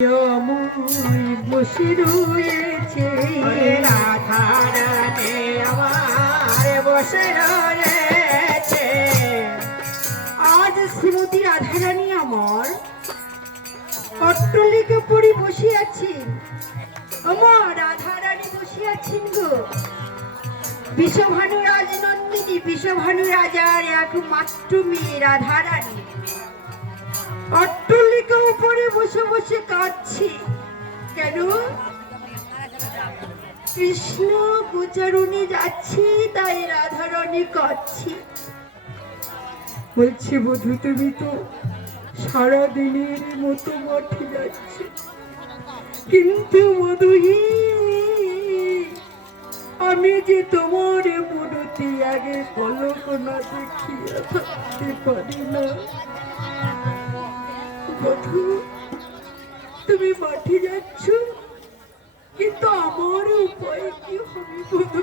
বসে রয়েছে রাধা রাধে আমার বসে রয়েছে। আজ শ্রীমতী রাধারানী আমার অট্টলিকা পড়ে বসে আছেন। আমার রাধারানী বসে আছেন গো। বিশ্বভানু রাজনন্দিনী, বিশ্বভানু রাজার একমাত্র মেয়ে রাধারানী অট্টলিকা উপরে বসে বসে কাঁদছি। কেন? কৃষ্ণ গোচারণে যাচ্ছি, তাই রাধারানী কাঁদছি। বলছি, বধূ তুমি তো সারাদিনের মতো মঠে যাচ্ছে, কিন্তু বধূহি আমি যে তোমার মূর্তি আগে পলক না দেখিয়া থাকতে পারি না। বধূ তুমি মাঠে যাচ্ছ, কিন্তু আমার উপায় কি হবে বধূ?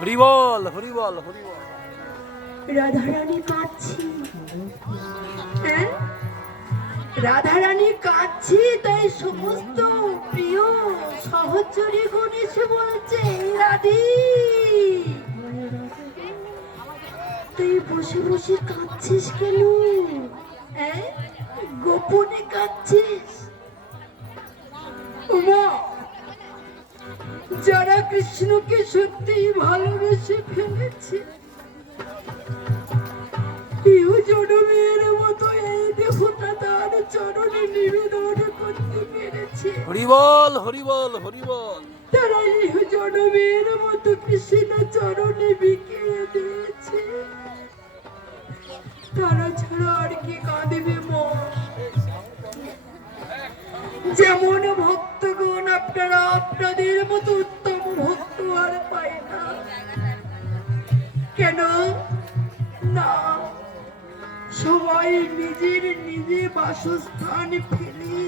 হরি বল, হরি বল, হরি বল। রাধারানী কাঁদছি। হ্যাঁ, রাধারানী কাঁদছি, তাই সমস্ত প্রিয় সহচরী গণ এসে বলছে, রাধি তুই বসে বসে কাঁদছিস কেন? গোপনে কাঁদছিস? যারা কৃষ্ণকে সত্যি ভালোবেসে ফেলেছে, জনমের মতো এই দেহটা তার চরণে নিবেদন করতে পেরেছে। হরি বল, হরি বল, হরি বল। তারা এই জনমের মতো কৃষ্ণ চরণে বিকিয়ে দিয়েছে। তারা ছাড়া আর কি কাঁদিবে মা? যেমন ভক্তগণ আপনারা আপনাদের মতো উত্তম ভক্ত আর পায় না কেন? না, সবাই নিজের নিজে বাসস্থান ফেলে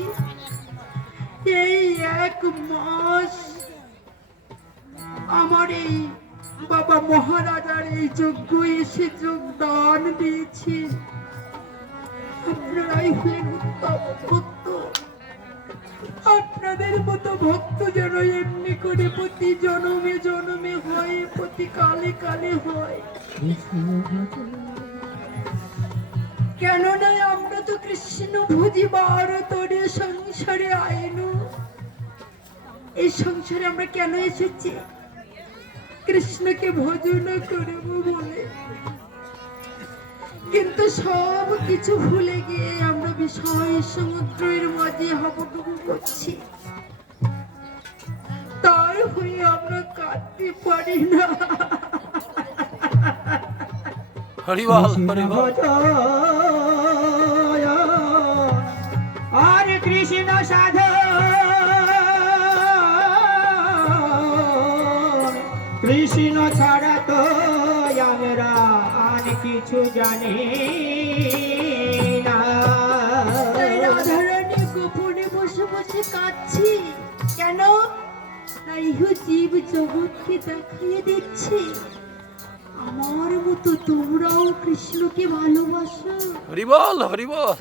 এই এক মাস আমার এই বাবা মহারাজার এই যজ্ঞ এসে যোগদান দিয়েছি। আপনারাই হলেন উত্তম ভক্ত। আপনাদের মতো ভক্ত যেন এমনি করে প্রতি জনমে জনমে হয়, প্রতি কালে কালে হয়। কেননা আমরা তো কৃষ্ণ ভজিবার তোরে সংসারে আইনু। এই সংসারে আমরা কেন এসেছি? কৃষ্ণকে ভজন করব বলে। কিন্তু সব কিছু ভুলে গিয়ে আমরা বিষয় সমুদ্রের মাঝে হাবুডুবু করছি। তার হয়ে আমরা কাঁদতে পারি না। হরি বল, হরি বল। আর কৃষ্ণ সাধু, কৃষ্ণ ছাড়া তো আমরা আর কিছু জানি না। রাধারানী গোপনে বসে বসে কাঁদছি। কেন? না, ইহু জীব জগৎকে দেখিয়ে দিচ্ছি আমার মতো তোমরাও কৃষ্ণকে ভালোবাসো। হরি বল, হরি বল।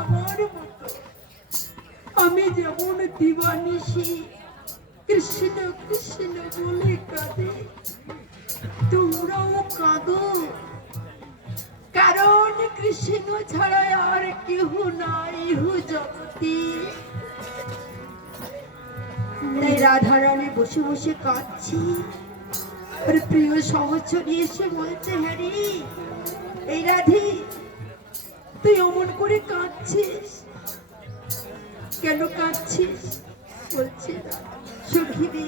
আমার মতো আমি যেমন দিবানিশি কৃষ্ণ কৃষ্ণ বলে কাঁদে, তোমরাও কাঁদো। কারণ কৃষ্ণ ছাড়া আর কেহ নাই ইহু জগতে। তাই রাধারানী বসে বসে কাঁদছি। আর প্রিয় সহচরী এসে বলছে, হ্যাঁ রে, এই রাধি তুই অমন করে কাঁদছিস কেন? কাঁদছিস? বলছে, সখী রে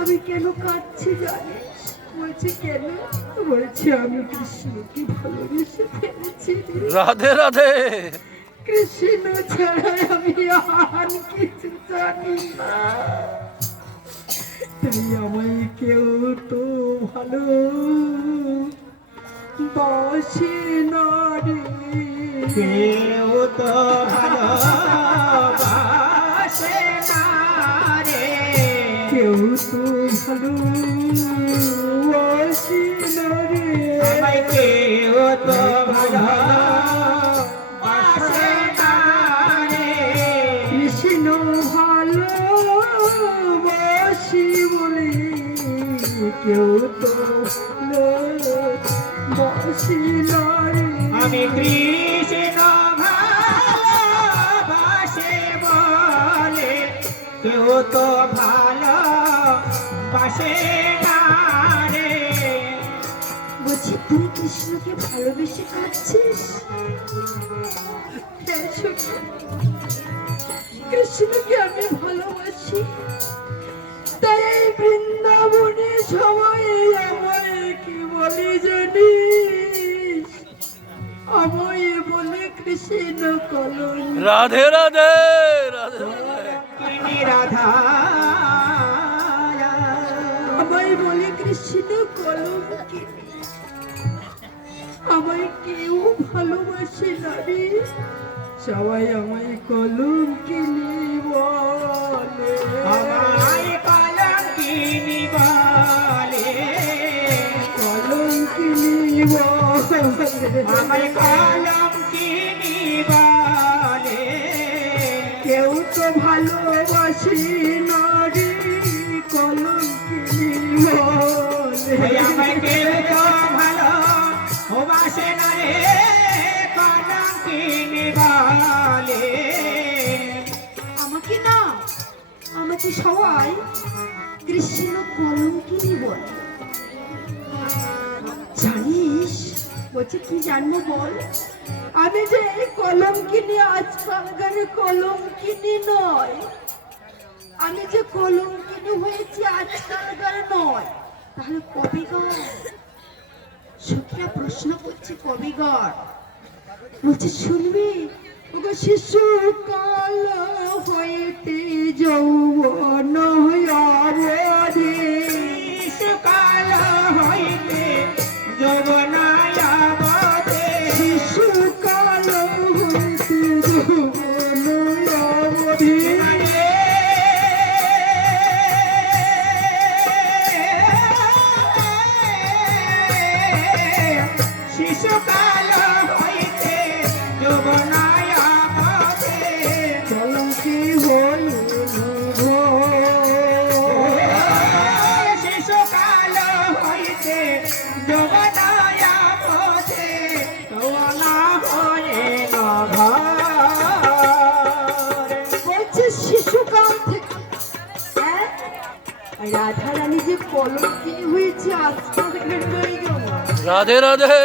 আমি কেন কাঁদছি জানিস? বলছে, কেন? বলছে, আমি কৃষ্ণকে ভালোবেসে ফেলেছি। রাধে রাধে। কৃষ্ণ ছাড়া আমি আর কিছু জানি না। তাই আমায় কেউ তো ভালো বাসে না রে, কেউ তো ভালো বাসে না রে, কেউ তো ভালো বাসে না রে, কেউ তো ভালো বাসে কেউ তো বসি না রে। আমি কৃষ্ণ ভালোবাসে বলে কেউ তো ভালোবাসে না রে। বলছি তুই কৃষ্ণকে ভালোবেসে কাঁদছিস? হ্যাঁ সখী, কৃষ্ণকে আমি ভালোবাসি, তাই এই বৃন্দাবনে সবাই আমায় কি বলে জানিস? আমায় বলে কৃষ্ণ কলঙ্ক। রাধে রাধে রাধে রাধে তিনি রাধা আমায় বলে কৃষ্ণ কলঙ্কিনী। আমায় কেউ ভালোবাসে না রে, সবাই আমায় কলঙ্কিনী বলে। আমায় কলঙ্কিনী বলে, কলঙ্কিনী বলে, আমায় কলঙ্কিনী বলে। কেউ তো ভালোবাসি না রে, কলঙ্কিনী বলে। আমায় কেউ তো ভালোবাসে না রে, কলঙ্কিনী বলে। আমাকে না, আমাকে সবাই কৃষ্ণ কলঙ্কিনী বলে। জানিস বলছে কি জানবো বল? আমি যে কলঙ্কিনী আজকালকার কলঙ্কিনী নয়, আমি যে কলঙ্কিনী হয়েছি আজকালকার নয়। তাহলে কবিগর? সখীরা প্রশ্ন করছে কবিগর। বলছে শুনবি, ওগো শিশুকাল হইতে যৌবন অবধি, শিশুকাল হইতে যৌবনায় অবধি, শিশুকাল হইতে যৌবন অবধি, শিশুকাল হইতে যৌবনায় অবধি, কলঙ্কি হইল শিশুকাল হইতে যৌবনায় অবধি, যৌবনা হইল ঘর। বলছে শিশুকাল থেকে। হ্যাঁ, রাধা রানী যে কলঙ্কিনী হয়েছে আজকালকার নয় গো। রাধে রাধে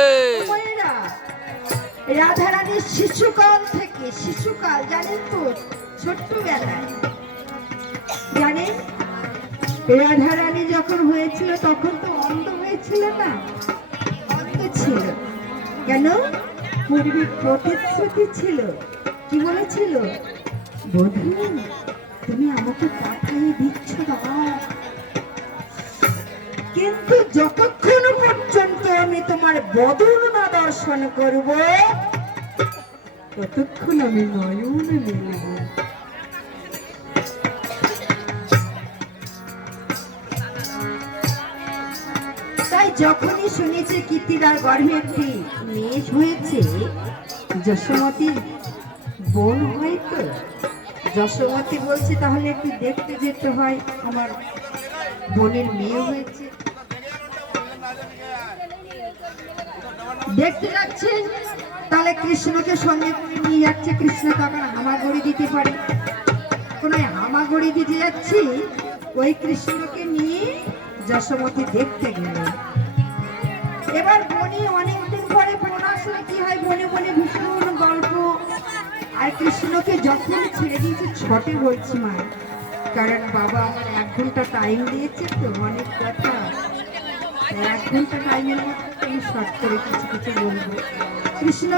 মায়েরা, রাধা রানীর শিশুকাল থেকে, শিশুকাল জানেন তো ছোট্টবেলায়, জানেন রাধা রানী যখন হয়েছিল তখন তো অন্ধ হয়েছিল না, অন্ধ ছিল কেন? পূর্বে প্রতিশ্রুতি ছিল, কি বলেছিল? বধূ তুমি আমাকে পাঠিয়ে দিচ্ছ দাও, কিন্তু যতক্ষণ পর্যন্ত আমি তোমার বদন না দর্শন করব ততক্ষণ আমি নয়ন মেলব। তাই যখনই শুনেছে কীর্তিদার গর্ভে একটি মেয়ে হয়েছে, যশোমতী বোন হয়তো, যশোমতী বলছে তাহলে একটু দেখতে যেতে হয়, আমার বোনের মেয়ে হয়েছে। দেখতে যাচ্ছেন, তাহলে কৃষ্ণকে সঙ্গে করে নিয়ে যাচ্ছে। কৃষ্ণ তখন হামাগুড়ি দিতে পারে, কোন হামাগুড়ি দিতে যাচ্ছি, ওই কৃষ্ণকে নিয়ে যশোমতী দেখতে গেল। এবার বনে অনেকদিন পরে বোন আসলে কি হয়, বনে বনে ভীষণ গল্প। আর কৃষ্ণকে যখন ছেড়ে দিয়েছে ছটে বলছি মা, কারণ বাবা আমার 1 ঘন্টা টাইম দিয়েছে তো, অনেক কথা, 1 ঘন্টা টাইমের মধ্যে আমি শর্ট করে কিছু কিছু বলবো। কৃষ্ণ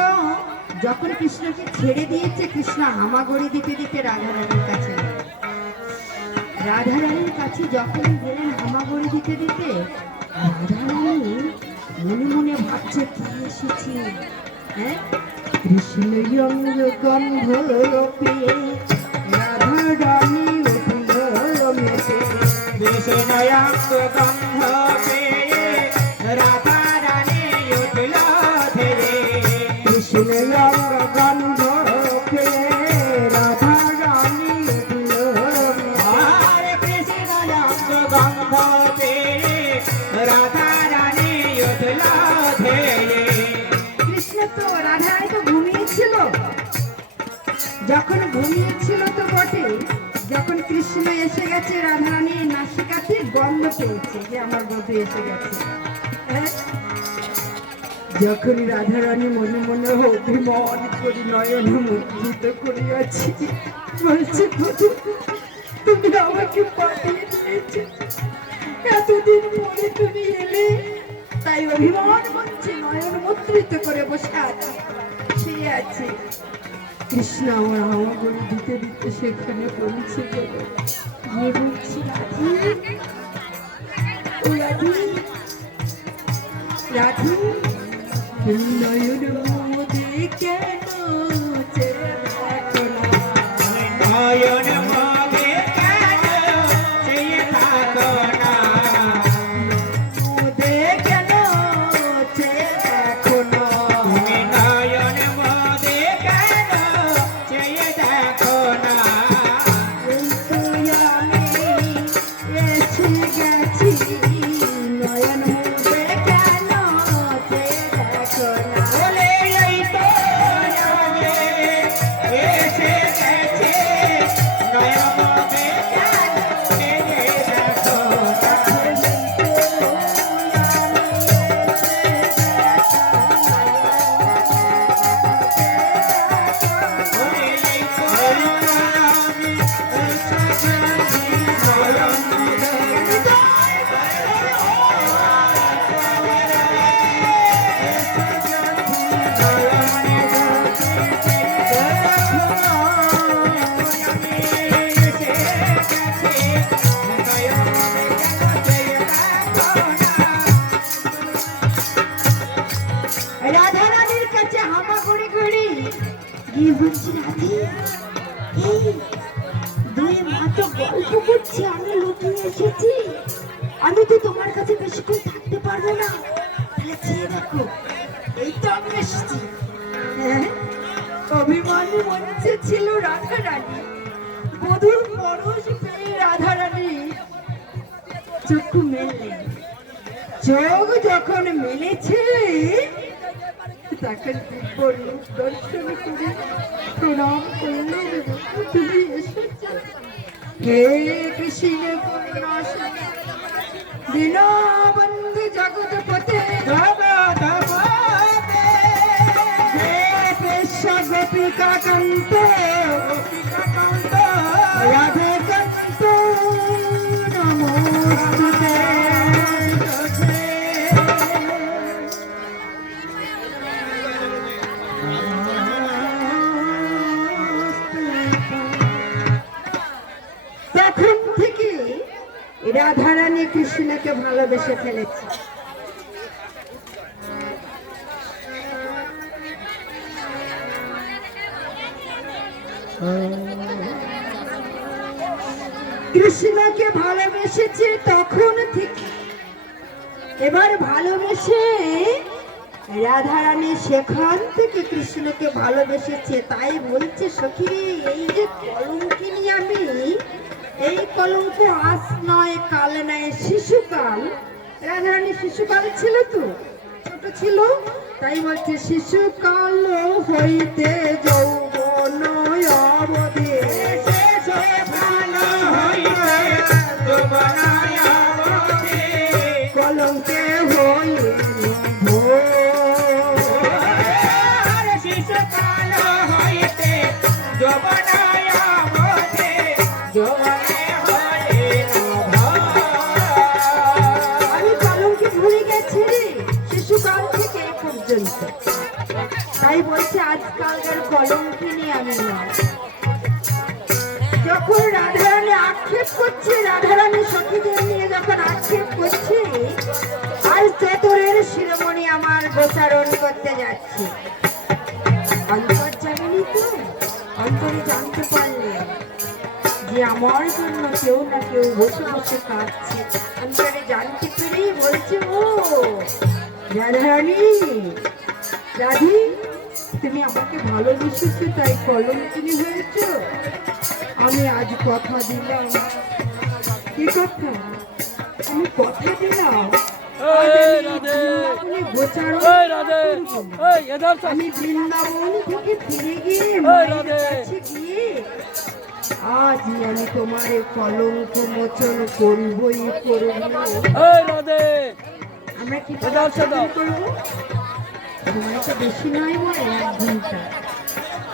যখন কৃষ্ণকে ছেড়ে দিয়েছে, কৃষ্ণ হামাগুড়ি দিতে দিতে রাধারানীর কাছে গেল। রাধারানীর কাছে যখন গেলেন হামাগুড়ি দিতে দিতে, রাধারানী মনে মনে ভাবছে কি এসেছি, হ্যাঁ কৃষ্ণ অঙ্গ গন্ধ পেয়ে রাধারানী উঠল মেতে। কৃষ্ণয়াঙ্গ গন্ধ পেয়ে রাধা রানী উঠল ধীরে, কৃষ্ণ অঙ্গ গন্ধ পেয়ে রাধারানী উঠল মেতে। আর কৃষ্ণয়াঙ্গ গন্ধ পেয়ে যখন ঘুমিয়েছিল তো বটে, যখন কৃষ্ণ এসে গেছে রাধারানীর নাসিকাতে গন্ধ পেয়েছে যে আমার বধূ এসে গেছে। হ্যাঁ? যখন রাধারানী মনে মনে অভিমান করি নয়ন মুদ্রিত করিয়াছি, বলছে বধূ তুমি আমাকে পাঠিয়ে দিয়েছো, এতদিন পরে তুমি এলে, তাই অভিমান হচ্ছে নয়ন মুদ্রিত করে বসে আছে, শুয়ে আছে। কৃষ্ণ আমার হামাগুড়ি দিতে দিতে সেখানে পৌঁছে গেল, গিয়ে বলছি রাধি, ও রাধি, রাধি, নয়ন মোদে কেন চেয়ে দেখো না? নয়ন মগে কেন চেয়ে থাকো না? মোদে কেন চেয়ে দেখো না? তুমি নয়ন মগে কেন চেয়ে দেখো না? এই তো আমি এসে গেছি, নয়ন মোদে কেন চেয়ে দেখো না? বলে এই তো আমি এসে গেছি, নয়ন মগে কেন চেয়ে দেখো না? বলে এই তো আমি এসে গেছি, নয়ন মগে রাধারানীর কাছে হামাগুড়ি গুড়ি গিয়ে বলছি রাধি, এই দুই মা তো গল্প করছে, আমি লুকিয়ে এসেছি, আমি তো তোমার কাছে বেশিক্ষণ থাকতে পারবো না, তাহলে চেয়ে দেখো, এই তো আমি এসেছি। হ্যাঁ, অভিমানী মঞ্চে ছিল রাধারানী, বধূর পরশ পেয়ে রাধারানী চক্ষু মেললেন, চোখ যখন মেলেছে তাকে দিব্যরূপ দর্শন করে প্রণাম করলেন, তুমি এসেছ, হে কৃষ্ণ করুণা সিন্ধু, দীনবন্ধু জগৎপতে, হে কৃষ্ণ গোপিকা কান্ত, রাধে কান্ত, নমস্তুতে। তখন থেকে রাধারানী কৃষ্ণকে ভালোবেসে ফেলেছে। কৃষ্ণকে ভালোবেসেছে তখন থেকে, এবার ভালোবেসে রাধারানী সেখান থেকে কৃষ্ণকে ভালোবেসেছে, তাই বলছে সখী এই যে কলঙ্কিনী আমি, এই কলঙ্ক আজ নয় কাল নয় শিশুকাল, রাধারানী শিশুকাল ছিল তো, ছোট ছিল, তাই বলছে শিশুকাল হইতে যৌবন অবধি ভালো হইতে যৌবনায় অবধি, কলঙ্কে হইল ভোর। শিশুকাল হইতে যৌবনায় অবধি, যৌবনে হইল ভোর। আমি কলঙ্কে ভুলে গেছি রে শিশুকাল থেকে এই পর্যন্ত, তাই বলছে আজকালকার কলঙ্কিনী আমি নয়। যখন রাধারানী আক্ষেপ করছে, রাধারানী সখীদের নিয়ে যখন আক্ষেপ করছে, আজ চতুরের শিরোমণি আমার গোচারণ করতে যাচ্ছে, অন্তর জানেনি তো, অন্তরে জানতে পারলে যে আমার জন্য কেউ না কেউ বসে বসে কাঁদছে, অন্তরে জানতে পেরেই বলছে ও রাধারানী, রাধি তুমি আমাকে ভালোবেসেছো তাই কলঙ্কিনী হয়েছ, আমি আজ কথা দিলাম, কি কথা, আমি কথা দিলাম রাধে বৃন্দাবনে গোচারণ এই রাধে এই এধার সব আমি বৃন্দাবন থেকে ফিরে গিয়ে এই মায়ের রাধে। কাছে গিয়ে আজই আমি তোমার কলঙ্ক মোচন করবই করব। এই রাধে আমরা কি দাও, দাও। করবো? সময় তো বেশি নয় বলে 1 ঘন্টা।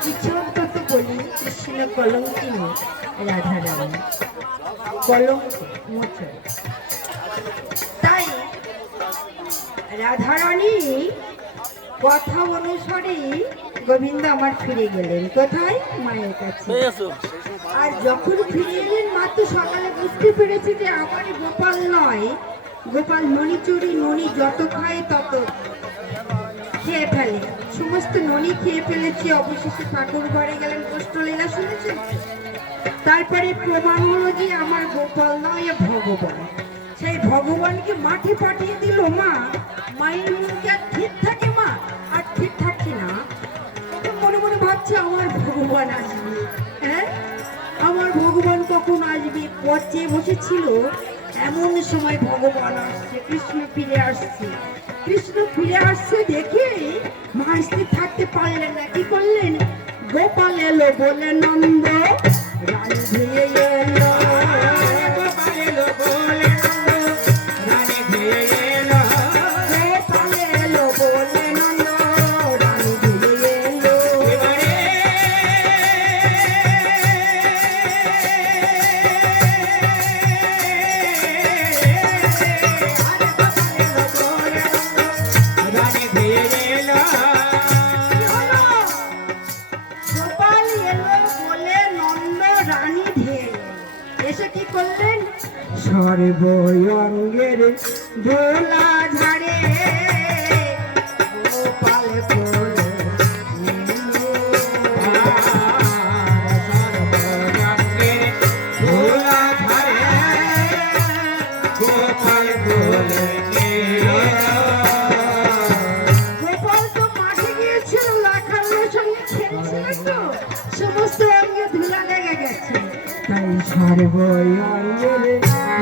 কিছু অন্তত বলি কৃষ্ণ কলঙ্কিনী রাধারানী কলঙ্ক মোচন। তাই রাধারানী কথা অনুসারে গোবিন্দ আমার ফিরে গেলেন কোথায়? মায়ের কাছে। এই আসো আর যখন ফিরে এলেন মা তো সকালে বুঝতে পেরেছে যে আমারই গোপাল নয়, গোপাল ননি চুরি ননি যত খায় তত খেয়ে ফেলে, সমস্ত ননি খেয়ে ফেলেছে। অবশেষে ঠাকুর ঘরে গেলেন, কষ্টলীলা শুনেছেন। তারপরে প্রমাণ হলো যে আমার গোপাল নয়, এ ভগবান। সেই ভগবানকে মাঠে পাঠিয়ে দিল মা। মায়ের মনকে আর ঠিক থাকে মা, আর ঠিক থাকে না। মনে মনে ভাবছে আমার ভগবান আসবে, হ্যাঁ আমার ভগবান কখন আসবে। পথ চেয়ে বসেছিল, এমন সময় ভগবান আসছে, কৃষ্ণ ফিরে আসছে। কৃষ্ণ ফিরে আসছে দেখে মা স্থির থাকতে পারলেন না। কি করলেন? গোপাল এলো বলে নন্দ রানী ধুয়ে এলো। গোপাল এলো বলে নন্দ রানী ধুয়ে এলো। গোপাল এলো বলে নন্দ রানী ধুয়ে এলো। রানী ধুয়ে এলো। গোপাল এলো বলে নন্দ রানী ধেয়ে এসে কি করলেন? সর্বঙ্গের দোলা ঝাড়ে গোপাল কোলে নিলো। ভোলা ধারে গোপাল বলে গোপাল তো মাঠে গিয়েছিল, লাখানের সঙ্গে খেলছিল তো, সমস্ত অঙ্গে ধুলা লেগে গেছে। তাই সর্বঙ্গের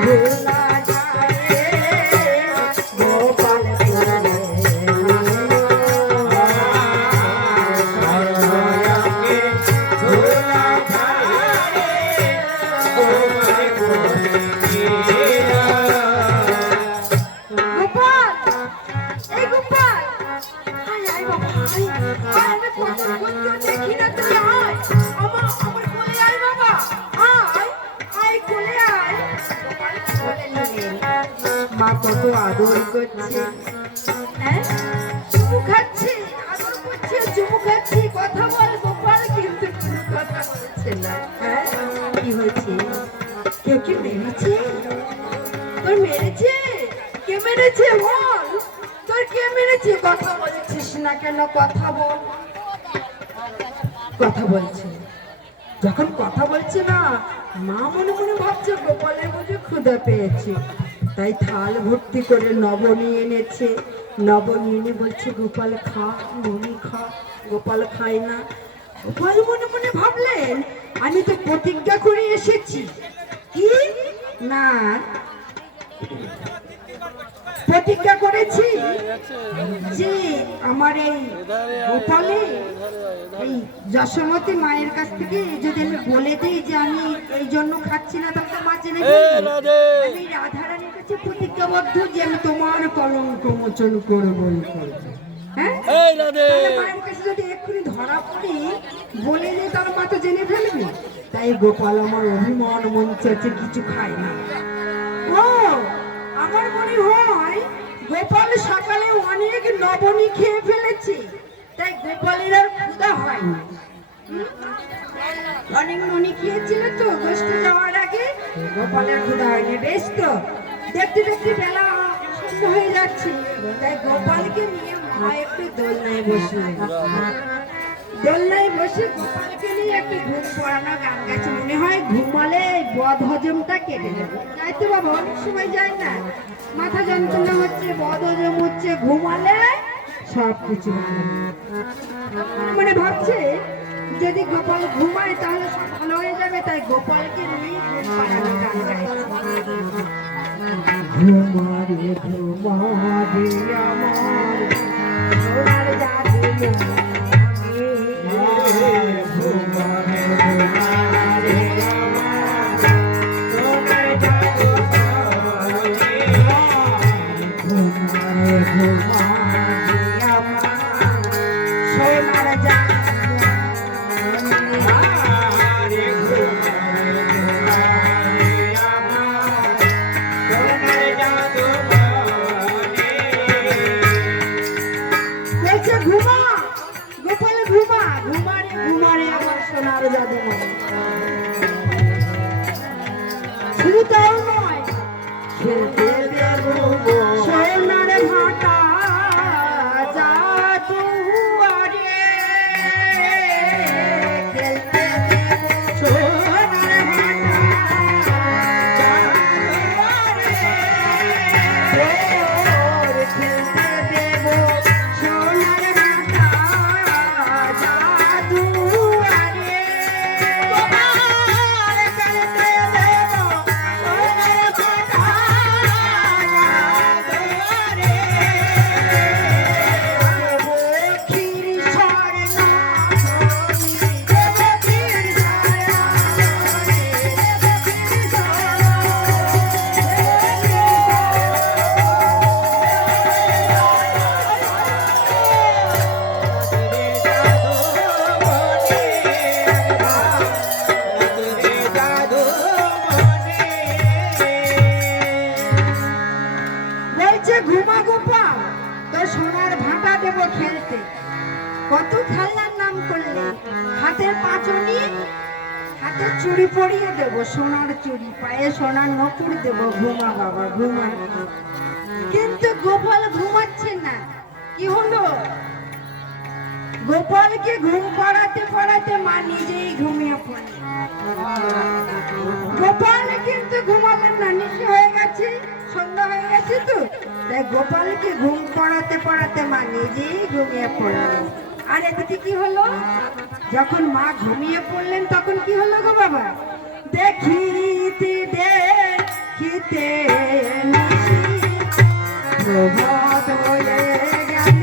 দোলা ঝাড়ে গোপাল কোলে নিলো। গোপাল, এই গোপাল, আয় আয় বাবা, আয়, আয়, আমি কতক্ষণ তোর দেখি না, তুই আয়, আমার কোলে আয় বাবা, আয়, আয় কোলে আয়। গোপাল কোলে নিলেন। মা কত আদর করছে, হ্যাঁ চুমু খাচ্ছে, আদর করছে, চুমু খাচ্ছে, কথা বল গোপাল, কিন্তু কোনো কথা বলছে না। হ্যাঁ কি হয়েছে? কেউ কি মেরেছে? তোর মেরেছে? কে মেরেছে বল? তোর কে মেরেছে? কথা বলছিস না কেন? কথা বল। কথা বলছে, যখন কথা বলছে না, মা মনে মনে ভাবছে গোপালের বুঝে ক্ষুধা পেয়েছে, তাই থাল ভর্তি করে নবনী এনেছে। নবনী এনে বলছে গোপাল খা, ননি খা। গোপাল খায় না। গোপাল মনে মনে ভাবলেন আমি তো প্রতিজ্ঞা করে এসেছি। কি না প্রতিজ্ঞা করেছি যে আমার এই গোপালে এই যশোমতী মায়ের কাছ থেকে যদি আমি বলে দিই যে আমি এই জন্য খাচ্ছি না, তাহলে মা জেনে ফেলবে। আমি রাধারানীর কাছে প্রতিজ্ঞাবদ্ধ যে আমি তোমার কলঙ্ক মোচন করবই করবো। হ্যাঁ এই রাধে তাহলে মায়ের কাছে যদি এক্ষুনি ধরা পড়ি, বলে দিই, তার মা তো জেনে ফেলবে। তাই গোপাল আমার অভিমান মঞ্চে কিছু খায় না। ও আমার মনে হয় গোপাল সকালে অনেক নবনী খেয়ে ফেলেছে, তাই গোপালের আর ক্ষুধা হয়নি। অনেক ননি খেয়েছিল তো গোষ্ঠী যাওয়ার আগে, গোপালের ক্ষুধা হয়নি। বেশ তো, দেখতে দেখতে বেলা সন্ধ্যা হয়ে যাচ্ছে, তাই গোপালকে নিয়ে মা একটু দোলনায় বসলেন। দোলনায় বসে গোপালকে নিয়ে একটু ঘুম পড়ানো গান গাছে। মনে হয় ঘুমালে বদ হজমটা কেটে যাবে। তাই তো বাবা, অনেক সময় যায় না, মাথা যন্ত্রণা হচ্ছে, বদ হজম হচ্ছে, ঘুমালে সব কিছু মানে ভাবছে যদি গোপাল ঘুমায় তাহলে সব ভালো হয়ে যাবে, তাই গোপালকে নিয়ে ঘুম পাড়ানো গান গাইছে। ঘুমারে ঘুমারে আমার সোনার জাদু ঘুমারে ঘুমারে আমার সোনার জাদু বলে। ঘুমারে ঘুমারে আমার সোনার জাদু আরে ঘুমারে ঘুমারে আমার সোনার জাদু বলে। বলছে ঘুমা গোপাল ঘুমা ঘুমারে ঘুমারে আমার সোনার জাদু শুধু তাও নয় খেলতে দেব সোনার ভাটা জাদু আরে খেলতে দেব সোনার ভাটা খেলতে দেব সোনার ভাটা জাদু আরে খেলতে দেব সোনার ভাটা বলছে ঘুমা গোপাল তোর সোনার ভাটা দেবো খেলতে কত খেলনার নাম করলে হাতের পাঁচনি হাতের চুড়ি পরিয়ে দেবো সোনার চুড়ি পায়ে সোনার নপুর দেবো ঘুমা বাবা ঘুমা কিন্তু গোপাল ঘুমাচ্ছে না কি হলো গোপালকে ঘুম পাড়াতে পাড়াতে মা নিজেই ঘুমিয়ে পড়ল গোপাল কিন্তু ঘুমালেন না নিশে হয়ে গেছে সন্ধ্যা হয়ে গেছে তো তাই গোপালকে ঘুম পড়াতে পড়াতে মা নিজেই ঘুমিয়ে পড়লেন আর এদিকে কি হলো যখন মা ঘুমিয়ে পড়লেন তখন কি হলো গো বাবা দেখিতে দেখিতে নিশি প্রভাত হয়ে গেল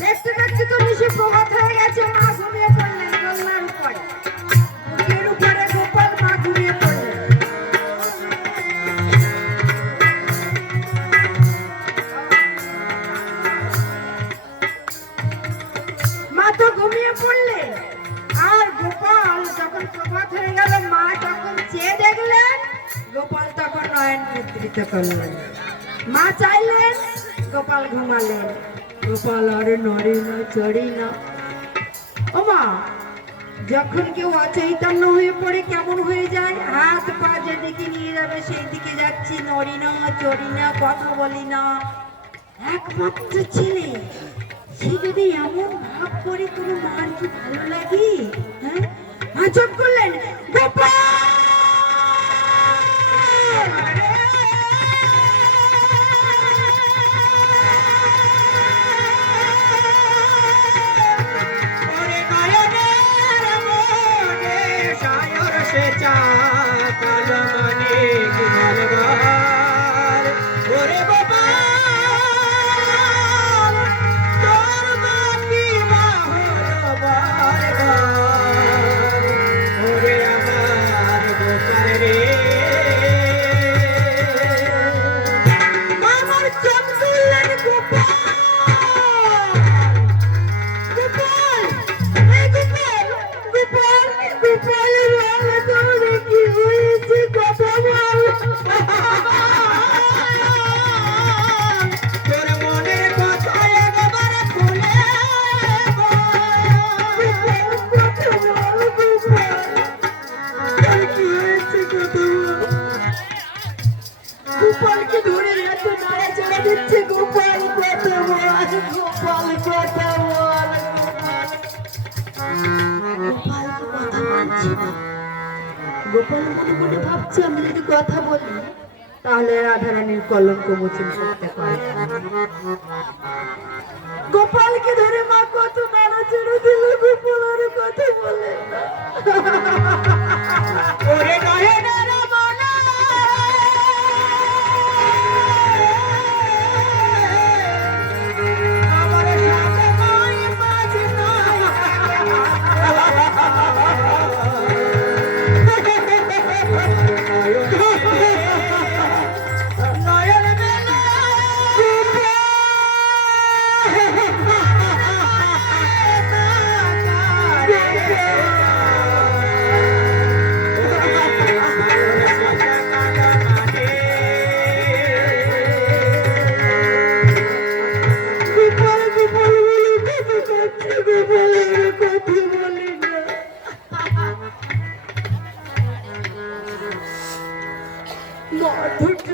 দেখতে দেখতে তো নিশি প্রভাত হয়ে গেছে মা ঘুমিয়ে পড়লেন দোলনার উপরে বুকের উপরে গোপাল মা ঘুমিয়ে পড়লেন মা তো ঘুমিয়ে পড়লেন আর গোপাল যখন প্রভাত হয়ে গেল মা যখন চেয়ে দেখলেন গোপাল তখন নয়ন মুদ্রিত করলেন মা চাইলেন গোপাল ঘুমালেন গোপাল আর নড়ে না চড়ে না ও মা যখন কেউ অচৈতন্য হয়ে পড়ে কেমন হয়ে যায় হাত পা যেদিকে নিয়ে যাবে সেই দিকে যাচ্ছি নড়ি না চড়ি না কথা বলি না একমাত্র ছেলে সে যদি এমন ভাব করে কোনো মার কি ভালো লাগে হ্যাঁ মা চুপ করলেন গোপাল ওরে বাবা তোর মনের কথা একবার খুলে গোপালকে ধরে এত নাড়াচাড়া দিচ্ছে, গোপাল কথা বল, গোপাল কথা বল। গোপাল তো কথা বলছে না। গোপাল মনে মনে ভাবছে আমি যদি কথা বলি তাহলে রাধারানীর কলঙ্ক মোচন করতে পারবে। গোপালকে ধরে মা কত নাড়াচাড়া দিল, গোপাল আর কথা বলে না। ওরে নয়নের মনা আমার সাথে নাই বাজনা নয়ন মেলা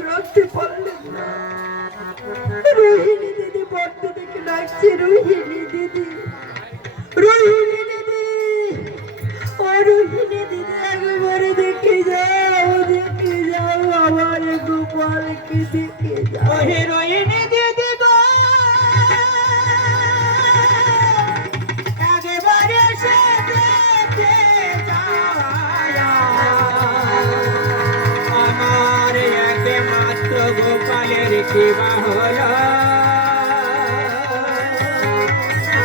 রাখতে পারলেন না। রোহিণী দিদি বর্তে দেখে ডাকছে, রোহিণী দিদি, রোহিণী দিদি, ও রোহিণী দিদি, একবারে দেখে যাও, দেখে যাও আমার গোপালকে, দেখে যাও। ও হিরোইনি দিদি গো একবারে এসে দেখে যাওয়া আমার একমাত্র গোপালের কিবা হলো।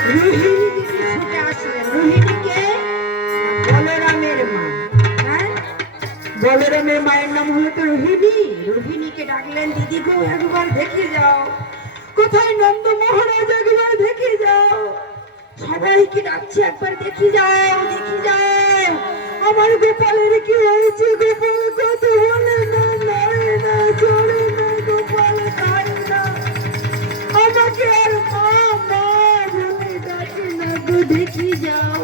রোহিণী দিদি ছুটে আসলেন। রোহিণীকে বলরামের মা, হ্যাঁ বলরামের মায়ের নাম হলো তো রোহিণী। রোহিণীকে ডাকলেন, দিদি গো একবার দেখে যাও, কোথায় নন্দ মহারাজ, একবার দেখে যাও। সবাইকে ডাকছে, একবার দেখে যাও, দেখে যাও আমার গোপালের কি হয়েছে। গোপাল কথা বলে না, নড়ে না, চড়ে না, গোপাল খায় না, আমাকে আর মা মা বলে ডাকে না গো, দেখে যাও।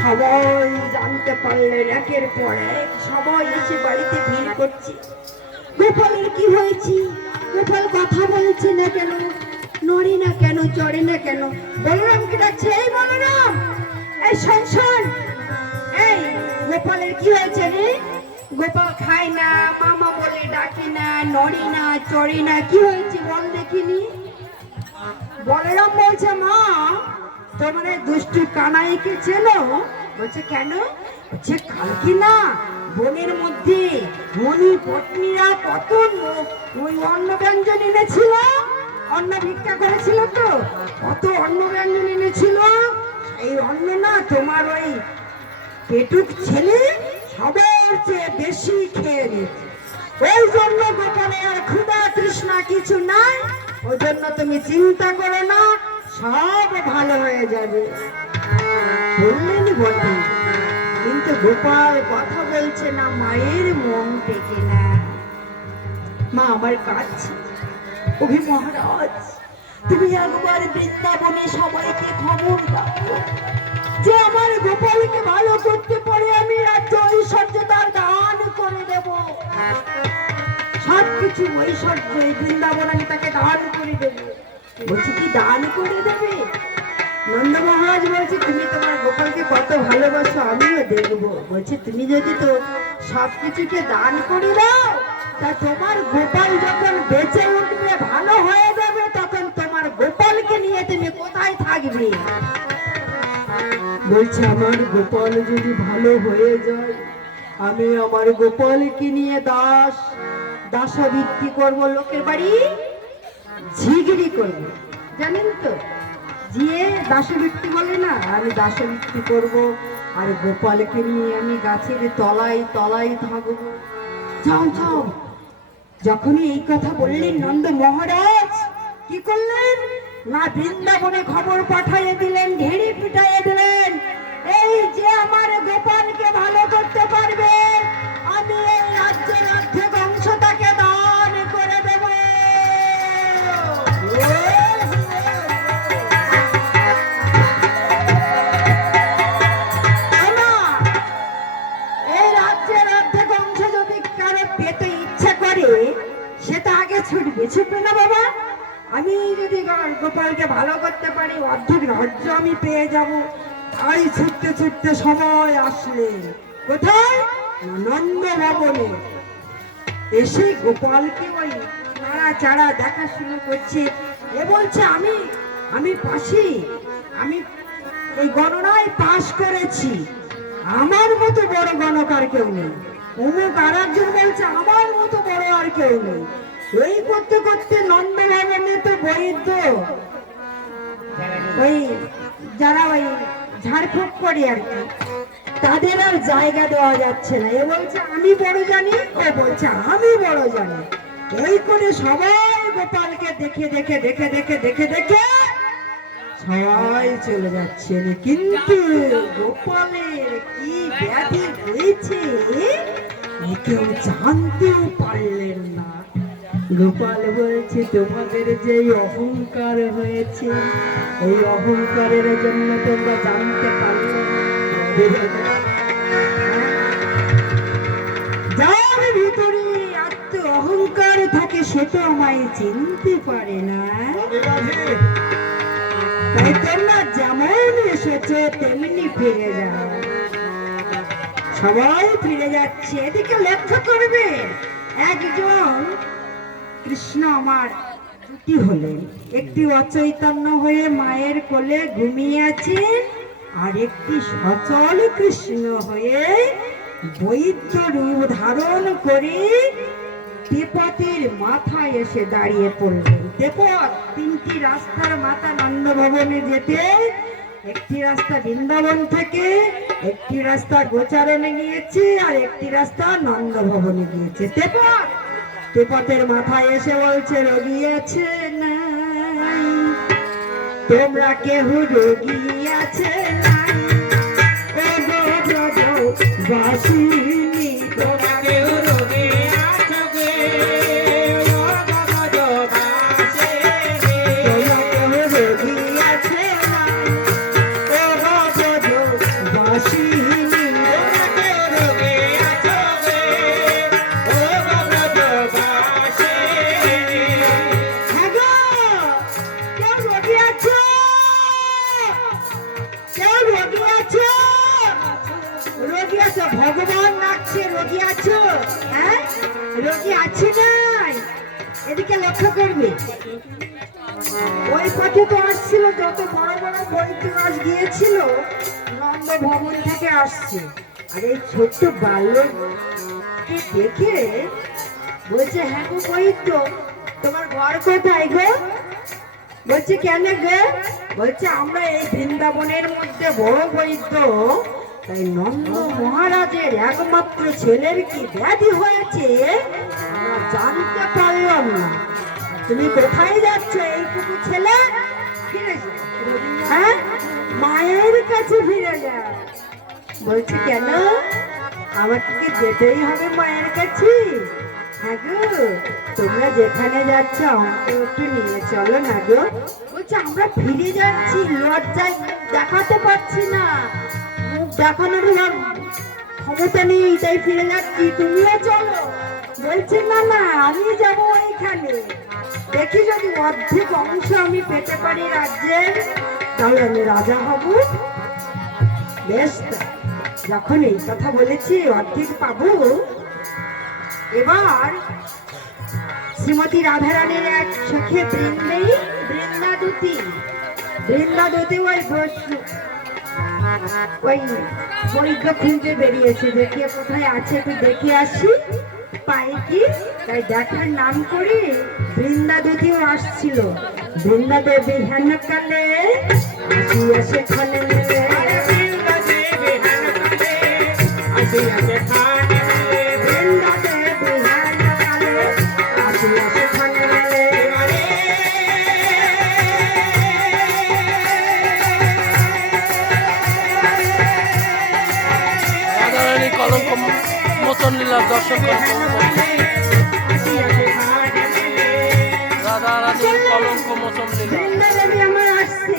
সবাই জানতে পারলেন, একের পর এক সবাই এসে বাড়িতে ভিড় করছে। গোপালের কি হয়েছে, গোপাল কথা বলছে না কেন, নড়ে না কেন, চড়ে না কেন। বলরামকে ডাকছে, এই বলরাম, এই শোন শোন, এই গোপালের কি হয়েছে রে? গোপাল খায় না, মামা বলে ডাকে না, নড়ে না, চড়ে না, কি হয়েছে বল দেখিনি। বলরাম বলছে, মা তোমার এই দুষ্টু কানাইকে চেনো? বলছে কেন? বলছে কালকে না বনের মধ্যে মনি পত্নীরা কত ওই অন্ন ব্যঞ্জন এনেছিল, অন্ন ভিক্ষা করেছিল, তো কত অন্ন ব্যঞ্জন এনেছিল, এই অন্ন না তোমার ওই পেটুক ছেলে সবার চেয়ে বেশি খেয়ে নিয়েছে। ওই জন্য গোপালে আর ক্ষুধা তৃষ্ণা কিছু নাই, ওই জন্য তুমি চিন্তা করো না, সব ভালো হয়ে যাবে। বললেন বটে, কিন্তু গোপাল কথা বলছে না, মায়ের মন টেকে না। মা আমার কাছে, ওহে মহারাজ, তুমি একবার বৃন্দাবনে সবাইকে খবর দাও যে আমার গোপালকে ভালো করতে পারে আমি রাজ্য ঐশ্বর্য তার দান করে দেব। সবকিছু ঐশ্বর্য এই বৃন্দাবন আমি তাকে দান করে দেব। বলছি কি দান করে দেবে? নন্দ মহারাজ বলছে, তুমি তোমার গোপালকে কত ভালোবাসো আমিও দেখবো। বলছে তুমি যদি তো সবকিছুকে দান করে দাও, তা তোমার গোপাল যখন বেঁচে উঠবে, ভালো হয়ে যাবে, তখন তোমার গোপালকে নিয়ে তুমি কোথায় থাকবে? বলছে আমার গোপাল যদি ভালো হয়ে যায়, আমি আমার গোপালকে নিয়ে দাসাবৃত্তি করবো, লোকের বাড়ি ঝিগড়ি করবো, জানেন তো যে দাসবৃত্তি বলে না, আমি দাসবৃত্তি করব, আর গোপালকে নিয়ে আমি গাছের তলায় তলায় থাকবো। যাও যাও। যখনই এই কথা বললেন নন্দ মহারাজ কি করলেন না, বৃন্দাবনে খবর পাঠিয়ে দিলেন, ঢেড়ি পিটাইয়ে দিলেন, এই যে আমার গোপালকে ভালো করতে পারবে আমি ছুটবে, ছুটবে না বাবা। আমি যদি গোপালকে ভালো করতে পারি অর্ধেক রাজ্য আমি পেয়ে যাব। তাই ছুটতে ছুটতে সময় আসলে কোথায়, নন্দ ভবনে এসে গোপালকে ওই নাড়াচাড়া দেখাশুনো করছে। এ বলছে আমি আমি পাশি, আমি এই গণনায় পাশ করেছি, আমার মতো বড় গণকার কেউ নেই। অমুক আর একজন বলছে আমার মতো বড় আর কেউ নেই। এই করতে করতে নন্দ ভবনে তো বৈদ্য ওই যারা ওই ঝাড়ফুঁক করে আর কি, তাদের আর জায়গা দেওয়া যাচ্ছে না। এ বলছে আমি বড় জানি, ও বলছে আমি বড় জানি। এই করে সবাই গোপালকে দেখে দেখে দেখে দেখে দেখে দেখে সবাই চলে যাচ্ছেন, কিন্তু গোপালের কি ব্যাধি হয়েছে কেউ জানতেও পারলেন না। গোপাল বলছে তোমাদের যে অহংকার হয়েছে, এই অহংকারের জন্য তোমরা জানতে পারলে না। যার ভিতরে আত্ম অহংকার থাকে সে তো আমায় চিনতে পারে না। তাই তোমরা যেমন এসেছো তেমনি ফিরে যাও। সবাই ফিরে যাচ্ছে। এদিকে লক্ষ্য করবে একজন কৃষ্ণ আমার দুটি হলেন, একটি অচৈতন্য হয়ে মায়ের কোলে ঘুমিয়ে আছেন, আর একটি সচল কৃষ্ণ হয়ে বৈদ্য রূপ ধারণ করে তেপতের মাথায় এসে দাঁড়িয়ে পড়লেন। তেপত তিনটি রাস্তার মাথা নন্দ ভবনে যেতে, একটি রাস্তা বৃন্দাবন থেকে, একটি রাস্তা গোচারণে গিয়েছে, আর একটি রাস্তা নন্দ ভবনে গিয়েছে। তেপত তেপতের মাথায় এসে বলছে রোগী আছে নাই, তোমরা কেহ রোগী আছে নাই, ও গো ব্রজবাসিনী তোমরা কেউ রোগে আছো গে, ও ব্রজবাসিনী। তোমরা কেহ রোগী আছে নাই, ও গো ব্রজবাসিনী। তোমরা কেউ রোগে আছো গে, ও ব্রজবাসিনী। হ্যাঁ গো, কেউ রোগী আছো? কেউ রোগী আছো? রোগী আছো? ভগবান ডাকছে, রোগী আছো? হ্যাঁ, রোগী আছে নাই? এদিকে লক্ষ্য করবে। ওই পথে তো আসছিল, যত বড় বড় বৈদ্যরাজ গিয়েছিল নন্দ ভবন থেকে আসছে, আর এই ছোট্ট বালককে দেখে বলছে হ্যাঁ গো বৈদ্য, তোমার ঘর কোথায় গো? বলছে কেন গো? বলছে আমরা এই বৃন্দাবনের মধ্যে বড় বৈদ্য, তাই নন্দ মহারাজের একমাত্র ছেলের কি ব্যাধি হয়েছে আমরা জানতে পারলাম না। তুমি কোথায় যাচ্ছ? এইটুকু ছেলে ফিরে যাও, হ্যাঁ মায়ের কাছে ফিরে যাও। বলছে কেন, আমার কি যেতেই হবে মায়ের কাছে? হ্যাঁ গো, তোমরা যেখানে যাচ্ছ আমাকে একটু নিয়ে চলো না গো। বলছে আমরা ফিরে যাচ্ছি, লজ্জায় দেখাতে পারছি না, মুখ দেখানোর ক্ষমতা নেই, তাই ফিরে যাচ্ছি, তুমিও চলো। বলছে না না, আমি যাবো ওইখানে, দেখি যদি অর্ধেক অংশ আমি পেতে পারি রাজ্যের, তাহলে আমি রাজা হব। বেশ, যখন এই কথা বলেছি অর্ধেক পাবো। এবার শ্রীমতী রাধারানীর এক সখী বৃন্দাদতী ওই বৈদ্য খুঁজতে বেরিয়েছে, দেখিয়ে কোথায় আছে একটু দেখে আসি পাই কি। তাই দেখার নাম করে বৃন্দাদতীও আসছিল। বৃন্দাদেবী হেন কালে আসিয়া সেখানে আরে বৃন্দাদেবী হেন কালে আসিয়া সেখানে, বৃন্দাদেবী হেন কালে আসিয়া সেখানে। রাধারানী কলঙ্ক মোচন লীলার দর্শন করতে, রাধারানী কলঙ্ক মোচন লীলা। বৃন্দাদেবী আমার আসছে,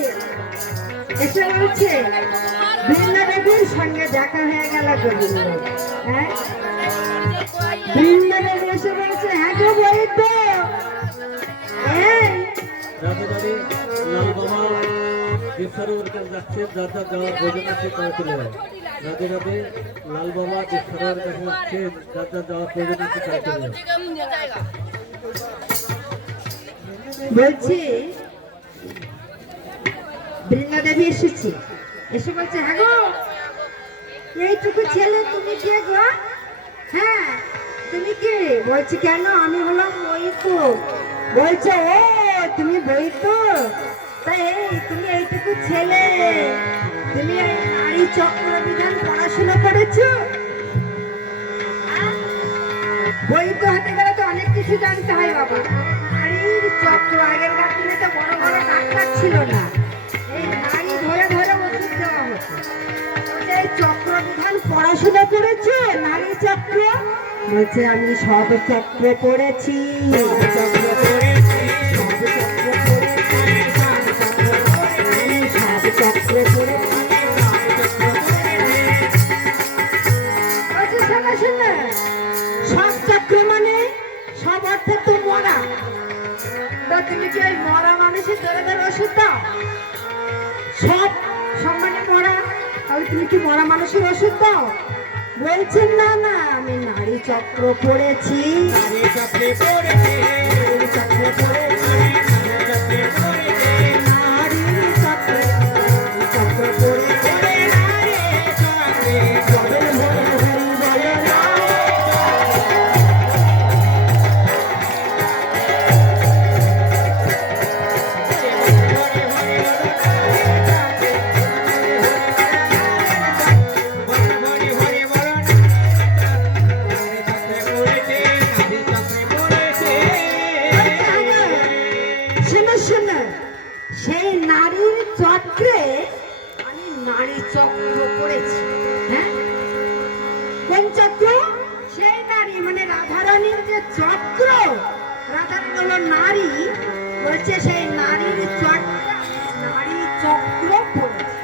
এসে বলছে বৃন্দাদেবীর সঙ্গে দেখা হয়ে গেল গোবিন্দ। হ্যাঁ, বৃন্দাদেবী এসে বলছে হ্যাঁ গো বৈদ্য, দেবসরোবর কাছে যাচ্ছে, যার যার যাওয়ার প্রয়োজন আছে তারা চলে যায়। রাধে রাধে, লাল বাবা দেবসরোবর কাছে যাচ্ছে, যার যার যাওয়ার প্রয়োজন আছে তারা চলে যায়। বলছি বৃন্দা দেবী এসেছি, এসে বলছে হ্যাঁ গো এইটুকু ছেলে তুমি কে গো? হ্যাঁ তুমি কে? বলছি কেন? আমি হলাম বইতো। বলছে ও তুমি বইতো? তাই এই তুমি এইটুকু ছেলে, তুমি এই নারী চক্র বিধান পড়াশোনা করেছো? বইতো হাতে গেলে তো অনেক কিছু জানতে হয় বাবা। নারীর চক্র, আগের দিনে তো বড় বড় ডাক্তার ছিল না, এই নারী ধরে ধরে ওষুধ দেওয়া হতো। বলছে এই চক্র বিধান পড়াশোনা করেছে? নারী চক্র? বলছে আমি সব চক্র পড়েছি, চক্র পড়েছি, সব চক্র পড়েছি, আমি সব চক্র পড়েছি। বলছে শোনো শোনো, সব চক্র মানে সব অর্থে তো মরা। তা তুমি কি ওই মরা মানুষের ধরে ধরে ওষুধ দাও? সব সব মানে মরা, তাহলে তুমি কি মরা মানুষের ওষুধ দাও? বলছেন না না আমি নারী চক্র পড়েছি, নারী চক্রে পড়েছে, নারী চক্র পড়েছি, চক্রে পড়েছে, নারী চক্র, নারী চক্র পড়েছি। নারী চক্রে জগের ভরে হরি বলো না। শোনো শোনো, সেই নারীর চক্রে আমি নারী চক্র করেছি। হ্যাঁ কোন চক্র? সেই নারী মানে রাধারানীর যে চক্র, রাধারানী হলো নারী, বলছে সেই নারীর চক্র, নারী চক্র পড়েছে।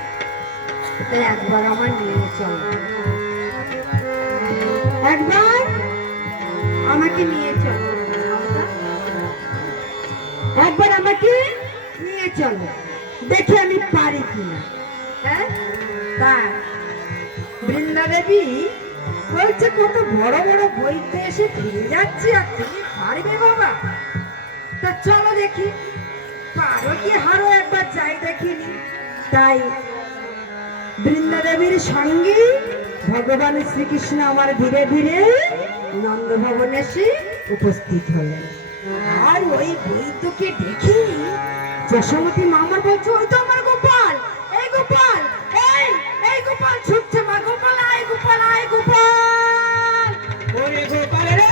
তাই একবার আমার নিয়ে চল, একবার আমাকে নিয়ে চল, একবার আমাকে নিয়ে চলো, দেখি আমি পারি কিনা। হ্যাঁ তা বৃন্দা দেবী বলছে কত বড় বড় বইতে এসে ফিরে যাচ্ছি, আর তুমি পারবে বাবা? তা চলো দেখি পারো কি হারো, একবার যাই দেখিনি। তাই বৃন্দা দেবীর সঙ্গে ভগবান শ্রীকৃষ্ণ আমার ধীরে ধীরে নন্দ ভবনে এসে উপস্থিত হলেন। আর ওই বৈদ্যকে দেখি যশোমতী মামার বলছে ওই তো আমার গোপাল, এই গোপাল, এই গোপাল ছুটছে, মা গোপাল আয়, গোপাল আয়, গোপাল। ওরে গোপাল রে,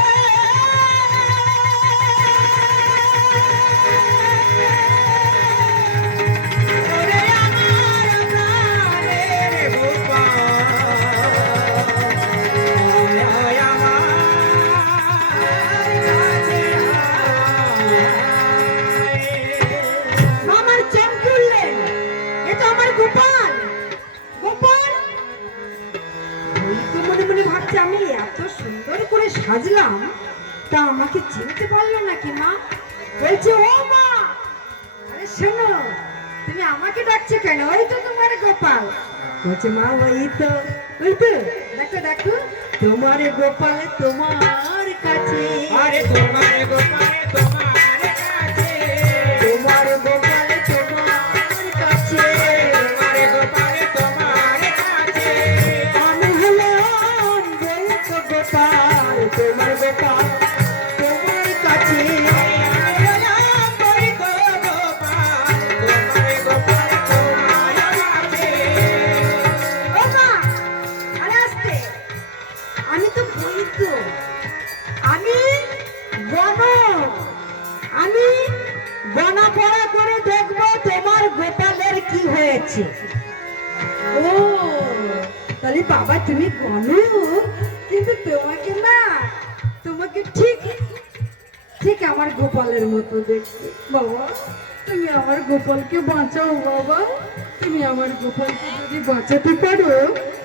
ওরে আমার প্রাণের গোপাল, আয় আমার কাছে আয়। মামার চোখ খুললেন, এ তো আমার গোপাল, গোপাল। ওই তো মনে মনে ভাবছে আমি এত সুন্দর করে সাজলাম, তা আমাকে চিনতে পারলো নাকি মা? বলছে ও মা, আরে শোনো তুমি আমাকে ডাকছো কেন? ওই তো তোমার গোপাল। বলছে মা ওই তো, ওই তো দেখো দেখো তোমার গোপাল তোমার কাছে, আরে তোমার গোপাল তোমার কাছে, তোমার গোপাল তোমার কাছে, তোমার গোপাল তোমার কাছে, আমি হলাম বৈদ্য গোপাল, তোমার গোপাল তোমার কাছে। ও মা, আরে আস্তে, আমি তো বৈদ্য, আমি গণক, আমি গণপড়া করে দেখবো তোমার গোপালের কি হয়েছে। ও তাহলে বাবা তুমি গণক, কিন্তু তোমাকে না, তোমাকে ঠিক ঠিক আমার গোপালের মতো দেখতে। বাবা তুমি আমার গোপালকে বাঁচাও বাবা, তুমি আমার গোপালকে যদি বাঁচাতে পারো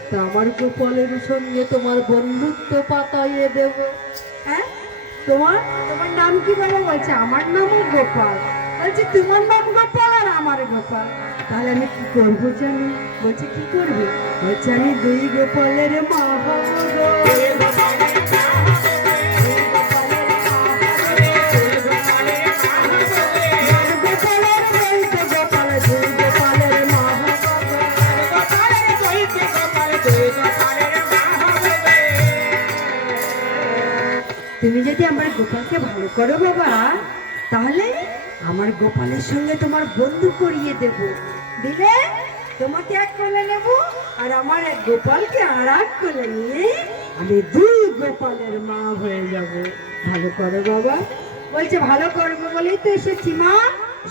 তা আমার গোপালের সঙ্গে তোমার বন্ধুত্ব পাতাইয়ে দেব। হ্যাঁ তোমার তোমার নাম কি বাবা? বলছে আমার নামও গোপাল। বলছে তোমার নাম গোপাল আর আমার গোপাল, তাহলে আমি কি করবো জানি? বলছে কি করবে? বলছে আমি দুই গোপালের মা হবো গো। তুমি যদি আমার গোপালকে ভালো করো বাবা, তাহলে আমার গোপালের সঙ্গে তোমার বন্ধু করিয়ে দেব, দিলে তোমাকে এক কোলে নেব আর আমার এক গোপালকে আর এক কোলে নিয়ে আমি দুই গোপালের মা হয়ে যাব। ভালো করো বাবা। বলছে ভালো করবো বলেই তো এসেছি মা,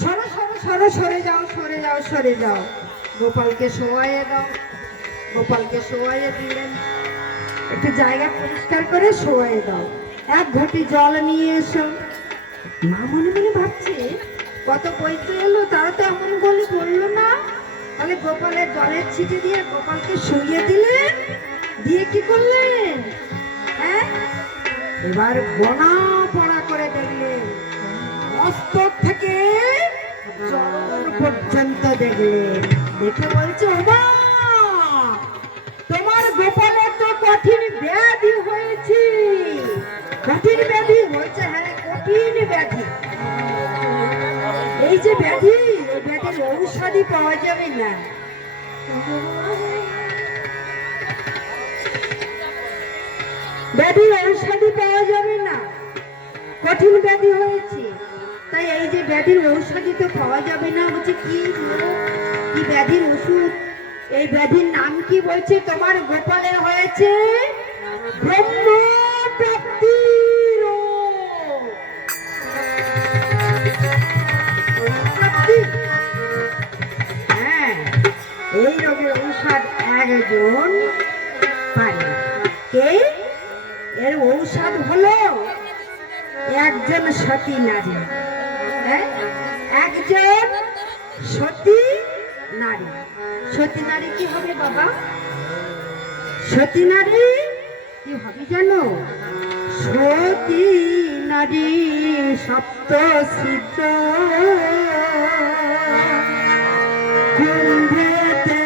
সরো সরো সরো, সরে যাও সরে যাও সরে যাও। গোপালকে শোয়াইয়ে দাও। গোপালকে শোয়াইয়ে দিলেন, একটু জায়গা পরিষ্কার করে শোয়াইয়ে দাও, এক ঘটি জল নিয়ে এসো। মা মনে মনে ভাবছে কত বইতে এলো, তারা তো এমন বলে বললো না। তাহলে গোপালের জলের ছিটে দিয়ে গোপালকে শুইয়ে দিলেন, দিয়ে কি করলেন? হ্যাঁ, এবার গোনা পড়া করে দেখলেন, মস্তক থেকে চরণ পর্যন্ত দেখলেন। দেখে বলছে ওমা, তোমার গোপালের তো কঠিন ব্যাধি হয়েছে। কঠিন ব্যাধি হয়েছে? হ্যাঁ, কঠিন ব্যাধি। এই যে ব্যাধি, এই ব্যাধির ঔষধি পাওয়া যাবে না। ব্যাধির ঔষধি পাওয়া যাবে না, কঠিন ব্যাধি হয়েছে। তাই এই যে ব্যাধির ঔষধি তো পাওয়া যাবে না, বলছে কি কি ব্যাধির ওষুধ? এই ব্যাধির নাম কি? বলছে তোমার গোপালের হয়েছে ব্রহ্ম প্রাপ্তি রোগ। হ্যাঁ, এই রোগের ঔষধ একজন পারে। কে? এর ঔষধ হলো একজন সতী নারী। হ্যাঁ, একজন সতী নারী। সতী নারী কি হবে বাবা? সতী নারী কি হবে জানো? সতী নারী সপ্ত সিদ্ধ কুম্ভেতে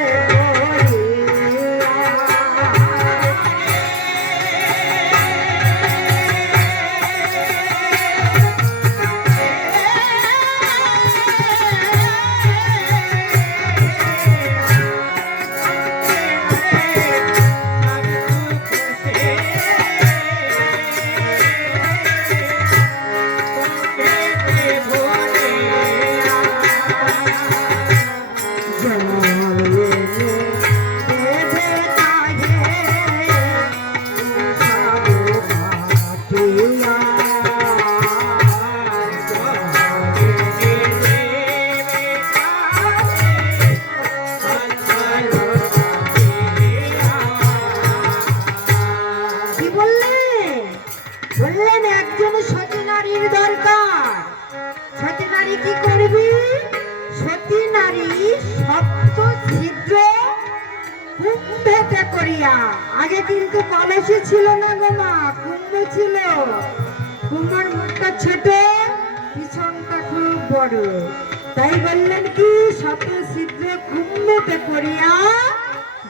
আগে কিন্তু কলসি ছিল না গো মা, কুম্ভ ছিল। কুম্ভের মুখটা ছোট, পিছনটা খুব বড়। তাই বললেন কি শত ছিদ্র কুম্ভতে করিয়া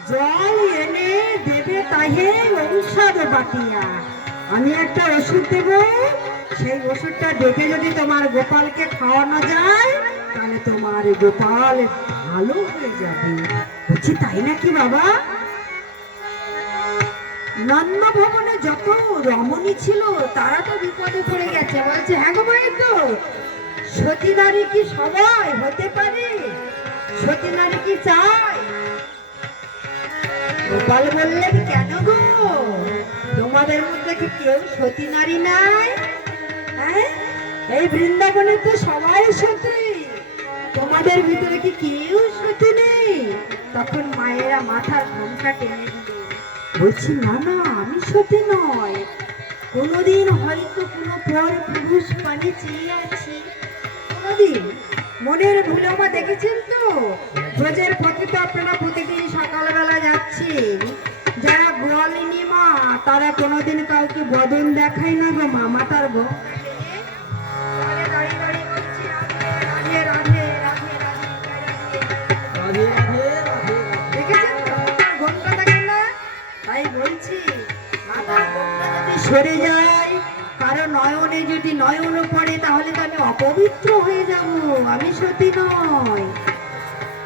জল এনে দেবে তাহে ঔষধ বাটিয়া। আমি একটা ওষুধ দেব, সেই ওষুধটা দেখে যদি তোমার গোপালকে খাওয়ানো যায় তাহলে তোমার গোপাল ভালো হয়ে যাবে। বলছি তাই নাকি বাবা? নন্দ ভবনে যত রমণী ছিল তারা তো বিপদে পড়ে গেছে। বলছে হ্যাঁ গো ভাই, তো সতী নারী কি সবাই হতে পারে? সতী নারী কি চাই? গোপাল বললেন কেন গো, তোমাদের মধ্যে কি কেউ সতী নারী নাই? হ্যাঁ, এই বৃন্দাবনে তো সবাই সতী, তোমাদের ভিতরে কি কেউ সতী নেই? তখন মায়েরা মাথার ঘোমটা টেনে দিল। বলছি না না, আমি সতী নয়। কোনোদিন হয়তো কোনো পর পুরুষ পানি চেয়ে আছি, কোনোদিন মনের ভুলে আমার দেখেছেন তো। ব্রজের পথে তো আপনারা প্রতিদিন সকালবেলা যাচ্ছেন, যারা গোয়ালিনী মা তারা কোনোদিন কাউকে বদন দেখায় না গো মা। মাতার ঘোমটা টেনে দাঁড়িয়ে দাঁড়িয়ে বলছি রাধে রাধে সরে যাই, কারণ নয়নে যদি নয়ন পড়ে তাহলে তো আমি অপবিত্র হয়ে যাব, আমি সতী নয়।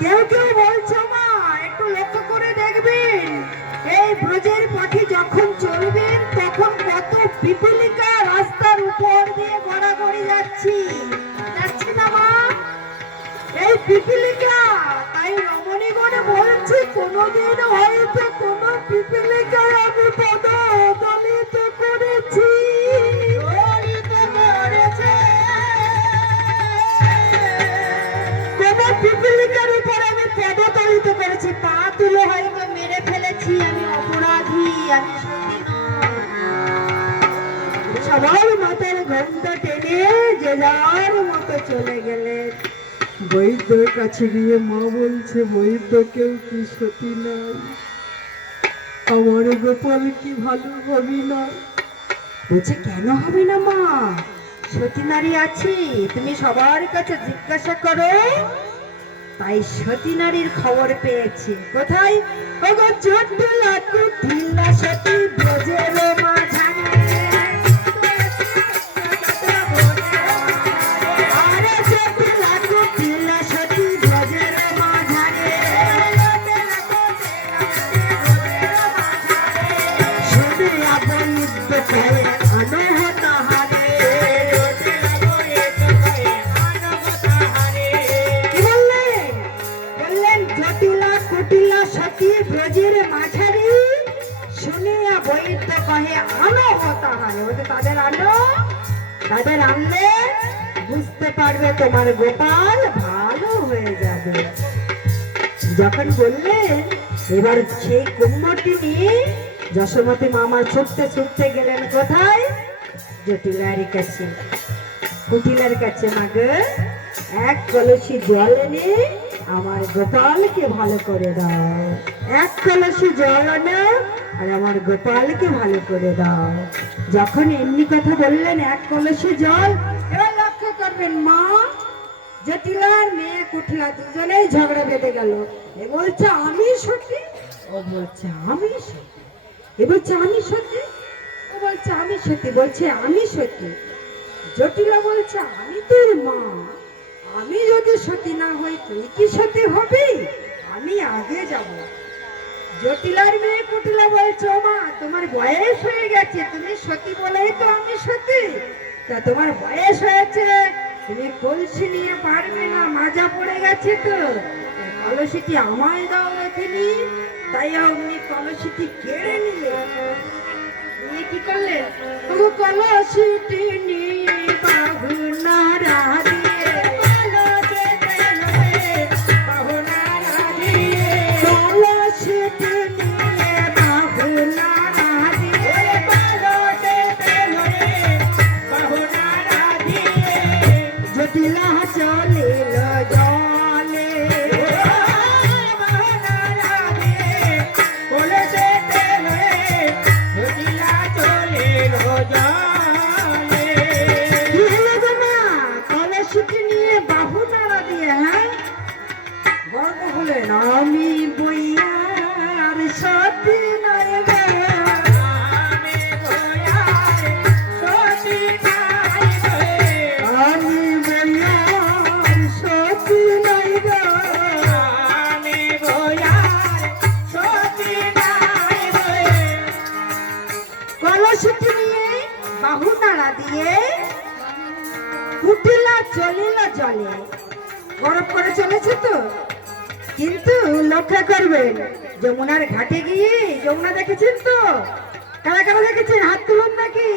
কেউ কেউ বলছে মা, একটু লক্ষ্য করে দেখবেন, এই ব্রজের পথে যখন চলবেন তখন কত পিপলিকা রাস্তার উপর দিয়ে গড়াগড়ি যাচ্ছি না মা? এই পিপলিকা, তাই রমণীগণে বলছে কোনোদিন হয়তো কোনো পিপলিকার আমি পদ দলিত করেছি। কোন পিপলিকার উপর আমি পদ দলিত করেছি, পা তুলে হয়তো মেরে ফেলেছি, আমি অপরাধী, আমি সতী নয়। সবাই মাথার ঘন্টা টেনে যে যার মতো চলে গেলেন। বৈদ্যর কাছে গিয়ে মা বলছে, বৈদ্য কেউ কি সতী নাই? আমার গোপাল কি ভালো হবে না? বলছে কেন হবে না মা, সতী নারী আছি, তুমি সবার কাছে জিজ্ঞাসা করো। তাই সতী নারীর খবর পেয়েছি। কোথায়? ওগো জটিলা কুটিলা সতী ব্রজের মাঝারে। আরে জটিলা কুটিলা সতী ব্রজের মাঝারে। শুনিয়া বৈদ্য কহে অনহত হারে। কি বললেন? বললেন জটিলা কুটিলা সতী ব্রজের মাঝারি, শুনিয়া বৈদ্য কহে অনহত হারে। ওটা তাদের আনো, তাদের আনলে বুঝতে পারবে তোমার গোপাল ভালো হয়ে যাবে। যখন বললেন, এবার সেই কুম্ভটি নিয়ে যশোমতী মামা ছুটতে ছুটতে গেলেন কোথায়? জটিলার কাছে, কুটিলার কাছে। মাগে এক কলসি জল এনে আমার গোপালকে ভালো করে দাও, এক কলসি জল আনো আর আমার গোপালকে ভালো করে দাও। যখন এমনি কথা বললেন, এক কলসি জল, এবার লক্ষ্য করবেন মা, জটিলার মেয়ে কুটিলা দুজনেই ঝগড়া বেঁধে গেল। এ বলছে আমি সতী, ও বলছে আমি সতী। এ বলছে আমি সতী, ও বলছে আমি সতী। বলছে আমি সতী। জটিলা বলছে আমি তোর মা, আমি যদি সতী না হই তুই কি সতী হবি? আমি আগে যাব। জটিলার মেয়ে কুটিলা বলছে ও মা, তোমার বয়স হয়ে গেছে, তুমি সতী বলেই তো আমি সতী। তা তোমার বয়স হয়েছে, তুমি কলসি নিয়ে পারবে না, মাজা পড়ে গেছে তো, কলসিটি আমায় দাও এখানে। তাই অমনি কলসিটি কেড়ে নিলে, নিয়ে কি করলে? ও কলসিটি নিয়ে বাহু নাড়া দিয়ে, কলসিটি নিয়ে বাহু নাড়া দিয়ে, জটিলা চলিল জলে। কি হলো গো মা? কলসিটি নিয়ে বাহু নাড়া দিয়ে, হ্যাঁ, গর্ব হলেন আমি বইয়ার সতী নয় গো। আমি বইয়ার সতী নয় গো। কলসিটি নিয়ে বাহু নাড়া দিয়ে কুটিলা চলিল জলে। গরম করে চলেছে তো, কিন্তু লক্ষ্য করবেন যমুনার ঘাটে গিয়ে, যমুনা দেখেছেন তো? কারা কারা দেখেছেন? হাত তুলুন নাকি?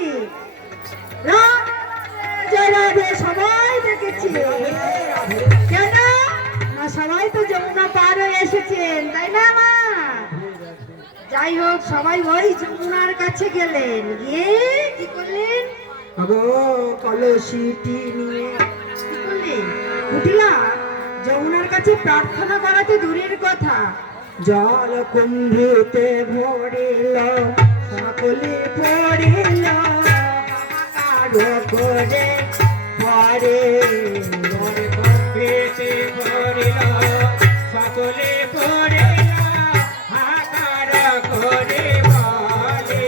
জয় রাধে, সবাই দেখেছি। কেন না, সবাই তো যমুনা পার হয়ে এসেছেন, তাই না মা? যাই হোক, সবাই ওই যমুনার কাছে গেলেন, গিয়ে কি করলেন? আগো কলসিটি নিয়ে কি করলেন? কুটিলা যমুনার কাছে প্রার্থনা করা তো দূরের কথা, জল কুম্ভেতে ভরিল, সকলে পড়িল, হাহাকার করে পরে। সকলে পড়িল, হাহাকার করে বলে।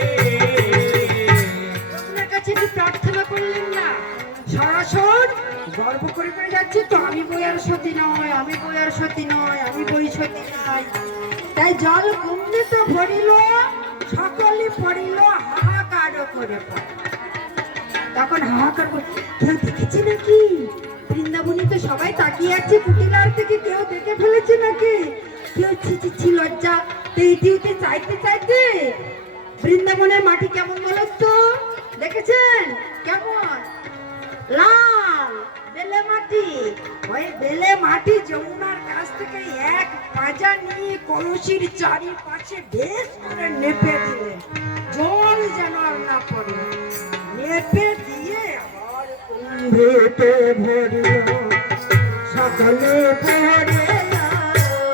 সতী নয়, আমি বইয়ের সতী নয়, আমি বই সতী নয়। তাই জল কুণ্ডিত ভরিল, সকলে পড়িল হাহাকার করে পড়ে। তখন হাহাকার করে, কেউ দেখেছে নাকি? বৃন্দাবনী তো সবাই তাকিয়ে আছে, কুটিলার থেকে কেউ দেখে ফেলেছে নাকি? কেউ ছি লজ্জা তেইতে চাইতে চাইতে। বৃন্দাবনের মাটি কেমন বলো তো? দেখেছেন কেমন? লাল বেলে মাটি। ওই বেলে মাটি যমুনার কাছ থেকে এক পাজা নিয়ে কলসির চারিপাশে বেশ করে নেপে দিলেন, জল যেন আর না পড়ে। নেপে দিয়ে আবার কুম্ভেতে ভরিল, সকলে পড়ে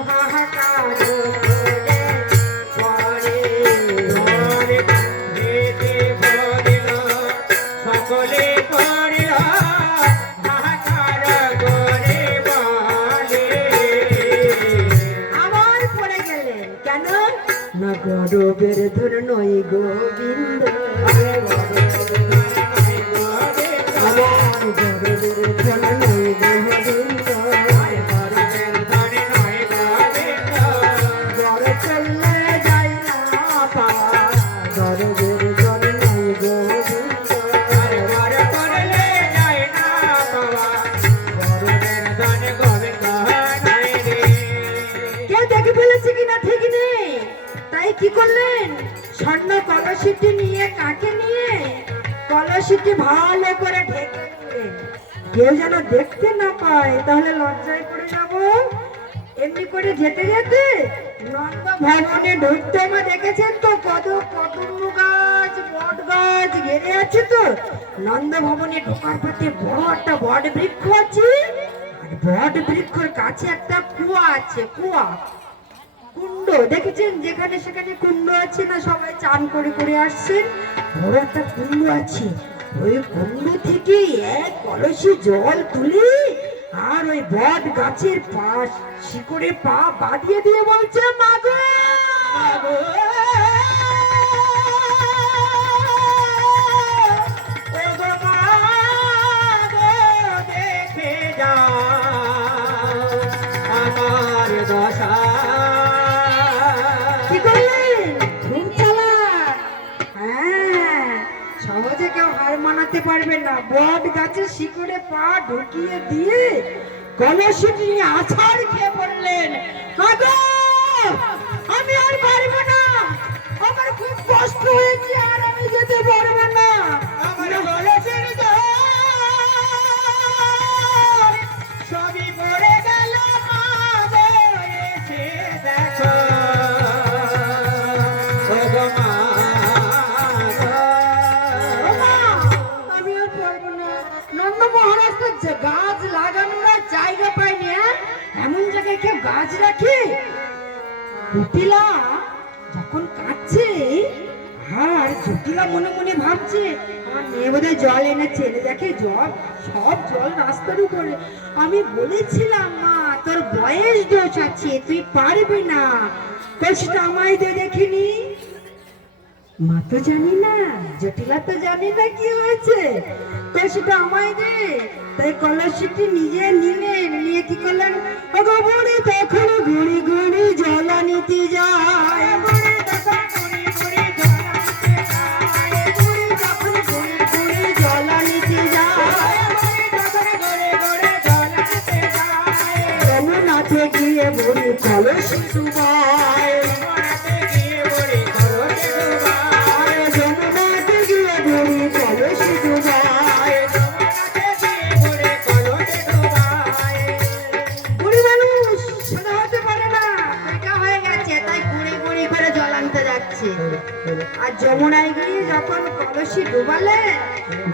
হাহাকার করে পড়ে। কুম্ভেতে ভরিল, সকলে পড়িল হাহাকার করে বলে। আবার পড়ে গেলেন কেন? না গরবের ধর নয় গোবিন্দ, আমার গরবের ধর নয় গোবিন্দ। গর চললে যাই না পাওয়া, গরবের ধর নয় গোবিন্দ। কেউ দেখে ফেলেছে কিনা ঠিক নেই, তাই কি করলেন? স্বর্ণ কলসিটি নিয়ে, কাকে নিয়ে? কলসিটি ভালো করে ঢেকে দিলেন, কেউ যেন দেখতে না পায়, তাহলে লজ্জায় পড়ে যাব। এমনি করে যেতে যেতে নন্দ ভবনে ঢুকতে মা দেখেছেন তো, কত কদম্ব গাছ বট গাছ ঘেরে আছে। তো নন্দ ভবনে ঢোকার পথে বড় একটা বট বৃক্ষ আছে, আর বট বৃক্ষের কাছে একটা কুয়া আছে। কুয়া কুণ্ড দেখেছেন? যেখানে সেখানে কুণ্ড আছে না, সবাই চান করে করে আসছেন। বড় একটা কুণ্ড আছে, ওই কুণ্ড থেকে এক কলসি জল তুলে আর ওই বট গাছের পাশ শিকড়ে পা বাঁধিয়ে দিয়ে বলছে, মাগো দেখে যাও আমার দশা। কি করলেন? খুব চালাক। হ্যাঁ, সহজে কেউ হার মানাতে পারবে না। বট গাছের শিকড়ে পা ঢুকিয়ে দিয়ে কলসিটি নিয়ে আছাড় খেয়ে বললেন, মাগো আমি আর পারবো না, আমার খুব কষ্ট হয়েছে, আর আমি যেতে পারবো না। আমার কলসির জল সবই পড়ে গেল, মা গো এসে দেখো। ও গো মা গো। ওমা, আমি আর পারবো না। নন্দ মহারাজ তো গাছ লাগানোর আর জায়গা পায়নি। হ্যাঁ, এমন জায়গায় কেউ গাছ রাখে? কুটিলা যখন কাঁদছে, আর জটিলা মনে মনে ভাবছে, আমার মেয়ে বোধহয় জল এনেছে। দেখে জল, সব জল রাস্তার উপরে। আমি বলেছিলাম মা, তোর বয়স দোষ আছে, তুই পারবি না, কষ্ট আমায় দে দেখিনি। মা তো জানি না, জটিলা তো জানি না কি হয়েছে, তো সেটা আমায় দে। তাই কলসিটি নিজে নিলেন, নিয়ে কি করলেন? ওগো বুড়ি তখন ঘুরি ঘুরি জল নিতে যায়, বুড়ি তখন ঘুরি ঘুরি জল নিতে যায়, যমুনাতে গিয়ে বুড়ি কলসি ডুবায়, আর যমুনায় গিয়ে যখন কলসি ডুবালেন,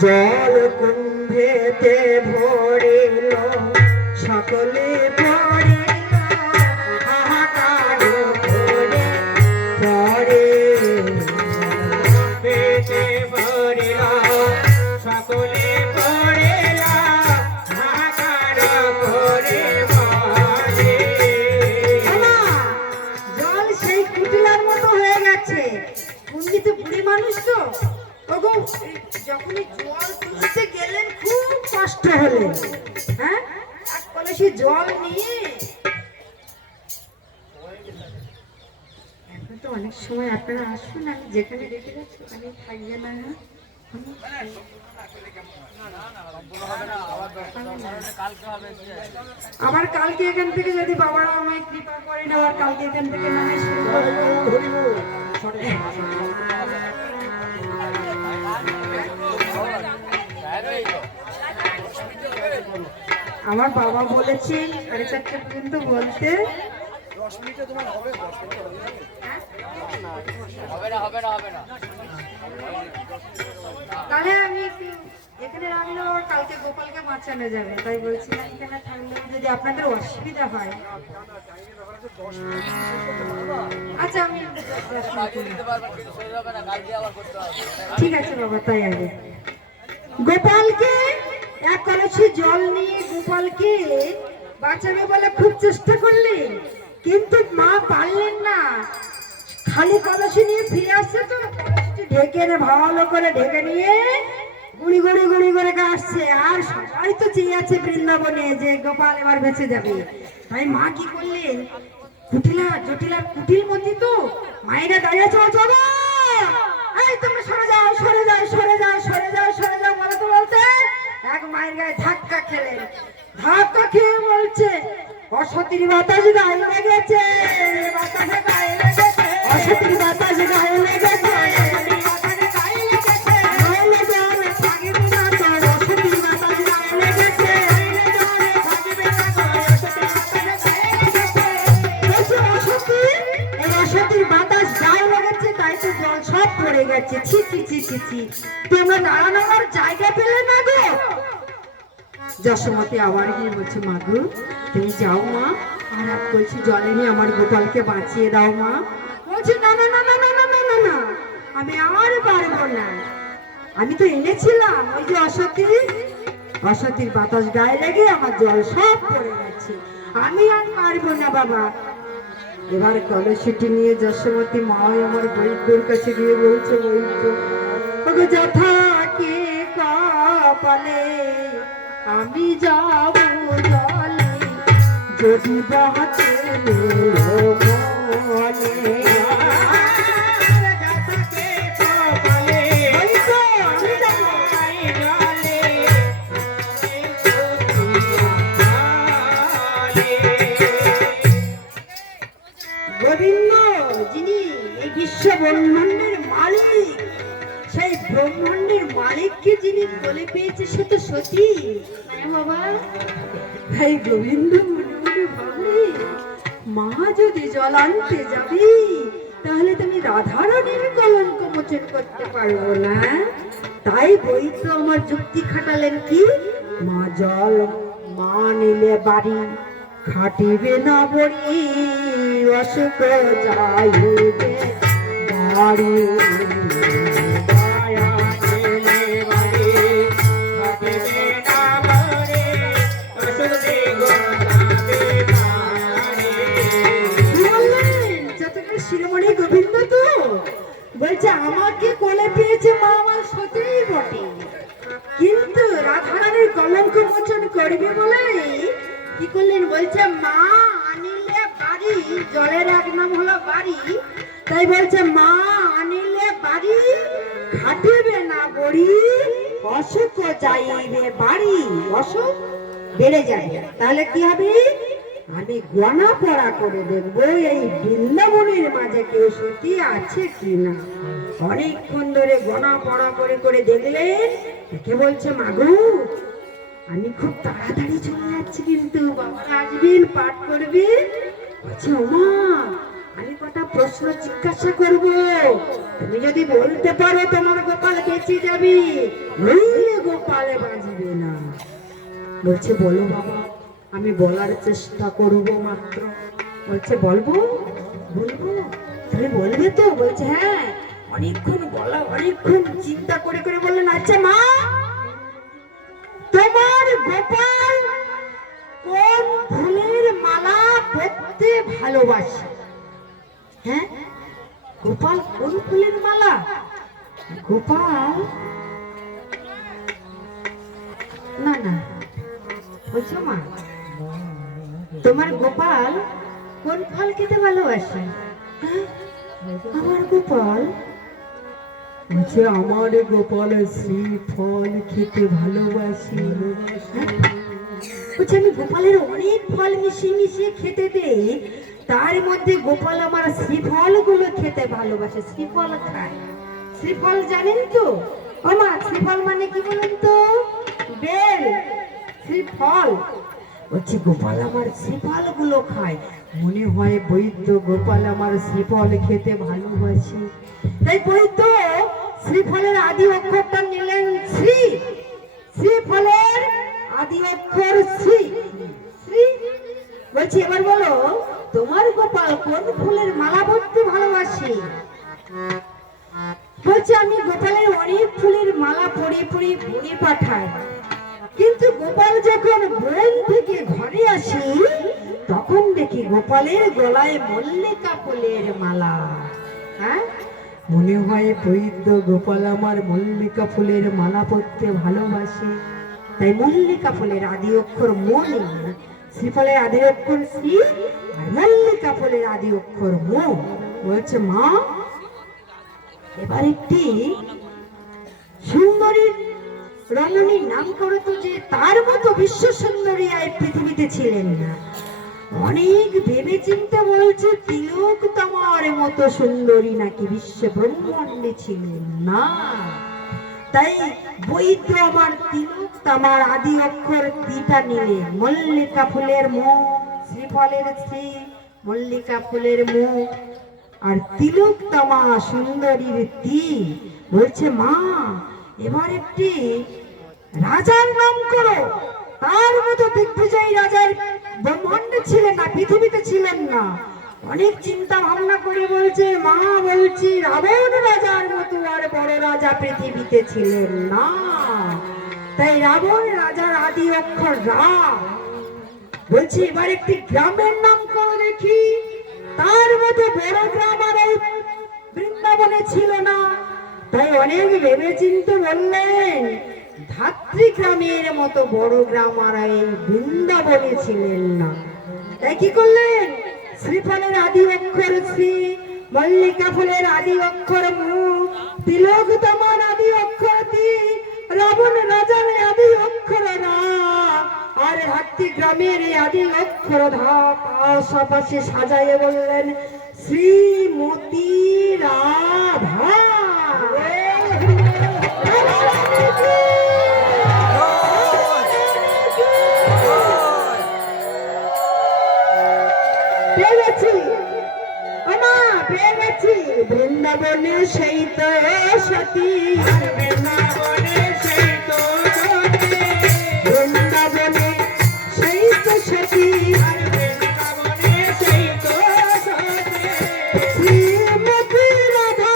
জল কুম্ভেতে ভরিল, সকলে পড়িল হাহাকার করে পড়ে। পেটে ভরিল, সকলে পড়িল হাহাকার করে বলে। জল সেই কুটিলার মতো হয়ে গেছে। কুন্ডিতে বুড়ি মানুষ তো, ওগো যখনই জল তুলতে গেলেন খুব কষ্ট হলেন। হ্যাঁ, এক কলসি কলসি জল নিয়ে এখন তো অনেক সময় আপনারা আসুন, আমি যেখানে রেখে যাচ্ছি ওখানে থাকবে না। আবার কালকে এখান থেকে যদি বাবারা আমায় কৃপা করেন, আবার কালকে এখান থেকে না হয় শুরু করবো। আমার বাবা বলেছেন 4:30 পর্যন্ত বলতে। তাহলে আমি একটু এখানে রাখলে আবার কালকে গোপালকে বাঁচানো যাবে, তাই বলছিলাম এখানে থাকলে যদি আপনাদের অসুবিধা হয়। আচ্ছা আমি ঠিক আছে বাবা, তাই আগে গোপালকে এক কলসি জল নিয়ে গোপালকে বাঁচাবে বলে খুব চেষ্টা করলেন, কিন্তু মা পারলেন না। খালি কলসি নিয়ে ফিরে আসছে তো কলসিটি ঢেকে ভালো করে ঢেকে নিয়ে গুড়ি গুড়ি গুড়ি করে আসছে। আর সবাই তো চেয়ে আছে বৃন্দাবনে যে গোপাল এবার বেঁচে যাবে। তাই মা কি করলেন, কুটিলা জটিলা কুটির মধ্যে তো মায়েরা দাঁড়িয়ে চল চলো, এই তোমরা সরে যাও সরে যাও সরে যাও সরে যাও সরে যাও বলতে বলতে এক মায়ের গায়ে ধাক্কা খেলেন। ধাক্কা খেয়ে বলছে অসতির বাতাস গায়ে লেগেছে, বাতাসে গায়ে লেগেছে, অসতির বাতাস গায়ে লেগেছে, তোমরা দাঁড়ানোর জায়গা পেলে না গো। যশোমতি আবার গিয়ে বলছে মা গো তুমি যাও মা, আর এক কলসি জলে নিয়ে আমার গোপালকে বাঁচিয়ে দাও মা। বলছে না না না না না না না না না, আমি আর পারবো না, আমি তো এনেছিলাম ওই যে অসতির বাতাস গায়ে লেগে আমার জল সব পড়ে গেছে, আমি আর পারবো না বাবা। এবার কলসিটি নিয়ে যশোমতি মা আমার বৈদ্যর কাছে গিয়ে বলছে বৈদ্য যথা কে কপালে আমি যাব জলে যদি বাঁচে গোবিন্দ যিনি এই বিশ্ব ব্রহ্মাণ্ডের মালিক, সেই ব্রহ্মাণ্ডের মালিককে যিনি বলে পেয়েছে সে তো সতী। হ্যাঁ বাবা, এই গোবিন্দ মনে মনে ভাবলে মা যদি জল আনতে যাবি তাহলে তুমি রাধারানীর কলঙ্ক মোচন করতে পারবো না। তাই বই তো আমার যুক্তি খাটালেন কি, মা জল মা নিলে বাড়ি খাটিবে না বড়ি, অসুখ যাইবে বাড়ি। শিরোমণি গোবিন্দ তো বলছে আমাকে কোলে পেয়েছে মা আমার সত্যিই বটে, কিন্তু রাধারানীর কলঙ্ক মোচন করবে বলে কি করলেন, বলছে মা আনিলে বাড়ি, জলের এক নাম হলো বাড়ি, তাই বলছে মা আনিলে বাড়ি খাটিবে না বড়ি, অসুখ যাইবে বাড়ি, অসুখ বেড়ে যাবে। তাহলে কি হবে, আমি গণা পড়া করে দেখবো এই বৃন্দাবনের মাঝে কেউ সত্যি আছে কিনা। অনেকক্ষণ ধরে গণা পড়া করে করে দেখলেন, কে বলছে মাগো আমি খুব তাড়াতাড়ি চলে যাচ্ছি, কিন্তু বাবারা আসবেন পাঠ করবেন। বলছে ওমা আমি কটা প্রশ্ন জিজ্ঞাসা করব, তুমি যদি বলতে পারো তোমার গোপাল বেঁচে যাবে, নইলে গোপালে বাঁচবে না। বলছে বলো বাবা, আমি বলার চেষ্টা করব মাত্র। বলছে বলবো বলবো, তুমি বলবে তো? বলছে হ্যাঁ। অনেকক্ষণ বলা, অনেকক্ষণ চিন্তা করে করে বললেন আচ্ছা মা তোমার গোপাল কোন ফুলের মালা পরতে ভালোবাসে? হ্যাঁ গোপাল কোন ফুলের মালা? গোপাল না না বলছো মা তোমার গোপাল কোন ফল খেতে ভালোবাসে? হ্যাঁ? আমার গোপাল বলছে আমার গোপাল শ্রী ফল খেতে ভালোবাসি। বলছে আমি গোপালের অনেক ফল মিশিয়ে মিশিয়ে খেতে দেই, তার মধ্যে গোপাল আমার শ্রীফল গুলো খেতে ভালোবাসে, শ্রীফল খায়। শ্রীফল জানেন তো? ওমা শ্রীফল মানে কি বলেন তো? বেল, শ্রীফল। বলছি গোপাল আমার শ্রীফল গুলো খায়, মনে হয় বৈদ্য গোপাল আমার শ্রীফল খেতে ভালোবাসে। তাই বৈদ্য শ্রীফলের আদি অক্ষরটা নিলেন শ্রী, শ্রীফলের আদি অক্ষর শ্রী, শ্রী। বলছি এবার বলো তোমার গোপাল কোন ফুলের মালা পরতে ভালোবাসে? বলছে আমি গোপালের অনেক ফুলের মালা পরে পরে বনে পাঠাই, কিন্তু গোপাল যখন বন থেকে ঘরে আসি তখন দেখি গোপালের গলায় মল্লিকা ফুলের মালা। হ্যাঁ, মনে হয় বৈদ্য গোপাল আমার মল্লিকা ফুলের মালা পরতে ভালোবাসে। তাই মল্লিকা ফুলের আদি অক্ষর মন, শ্রীফলের আদি অক্ষর শ্রী, আর মল্লিকা ফুলের আদি অক্ষর মো। বলছে মা এবার একটি সুন্দরী রমণীর নাম করো তো, যে তার মতো বিশ্ব সুন্দরী এই পৃথিবীতে ছিলেন না। অনেক ভেবে চিন্তে বলছে তিলক তোমার মতো সুন্দরী নাকি বিশ্ব ব্রহ্মাণ্ডে ছিলেন না। তাই বৈদ্য আমার তিলক তামার আদি অক্ষর তিটা নিলে মল্লিকা ফুলের মো, শ্রীফলের শ্রী, মল্লিকা ফুলের মো, আর তিলক তামা সুন্দরীর তি। বলছে মা এবার একটি রাজার নাম করো, তার মতো দিগ্বিজয়ী রাজার ব্রহ্মাণ্ডে ছিলেন না, পৃথিবীতে ছিলেন না। অনেক চিন্তা ভাবনা করে বলছে মা, বলছি রাবণ রাজার মতো আর বড় রাজা পৃথিবীতে ছিলেন না। তাই রাবণ রাজার আদি অক্ষর রা। বলছি এবার একটি গ্রামের নাম করো দেখি, তার মতো বড় গ্রাম আর এই বৃন্দাবনে ছিল না। তাই অনেক ভেবে চিন্তে বললেন ধাত্রী গ্রামের মতো বড় গ্রাম আর এই বৃন্দাবনে ছিলেন না। তাই কি করলেন? শ্রীফলের আদি অক্ষর শ্রী, মল্লিকা ফুলের আদি অক্ষর মু, তিলক তামার আদি অক্ষর তি, রাবণ রাজার আদি অক্ষর রা, আর ধাত্রী গ্রামের আদি অক্ষর ধা। পাশাপাশি সাজাইয়ে বললেন শ্রীমতী রাধা। বৃন্দাবনে সেই তো সতী, বৃন্দাবনে সেই তো সতী, বৃন্দাবনে সেই তো সতী, বৃন্দাবনে সেই তো সতী, শ্রীমতী রাধা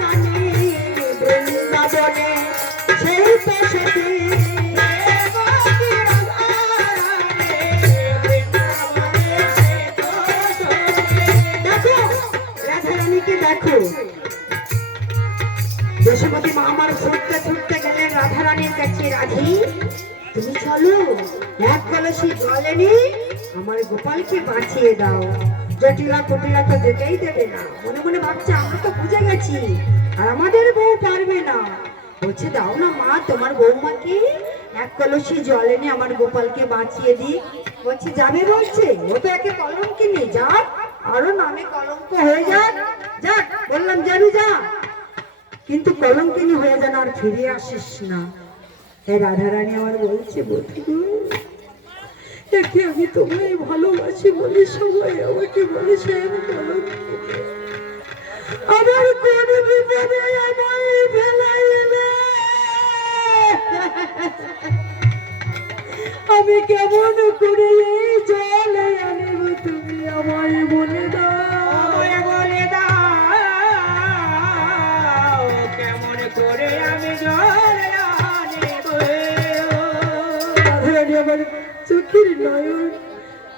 রানী, বৃন্দাবনে সেই তো সতী। দেখো যশোমতী মা আমার ছুটতে ছুটতে গেলেন রাধা রানীর কাছে। রাধি তুমি চলো, এক কলসি জল এনে আমার গোপালকে বাঁচিয়ে দাও। জটিলা কুটিলা তো যেতেই দেবে না, মনে মনে ভাবছে আমরা তো বুঝে গেছি আর আমাদের বউ পারবে না। বলছে দাও না মা, তোমার বৌমাকে এক কলসি জল এনে আমার গোপালকে বাঁচিয়ে দিই। বলছে যাবে, বলছে ও তো একে কলঙ্কিনী, যাক আরো নামে কলঙ্ক হয়ে যাক। যাক বললাম যাবি যা, কিন্তু কলঙ্কিনী হয়ে যেন আর ফিরে আসিস না। তাই রাধারানী আমার বলছে বধূ, একে আমি তোমায় ভালোবাসি বলে সবাই আমাকে বলেছে আমি কলঙ্কিনী। আমার কোন বিপদে আমায় ফেলাইলে আমি কেমন করে এই জলে আনিব, তুমি আমায় বলে দাও, বলে দাও কেমন করে আমি জলে আনিব। আমার চোখের নয়ন,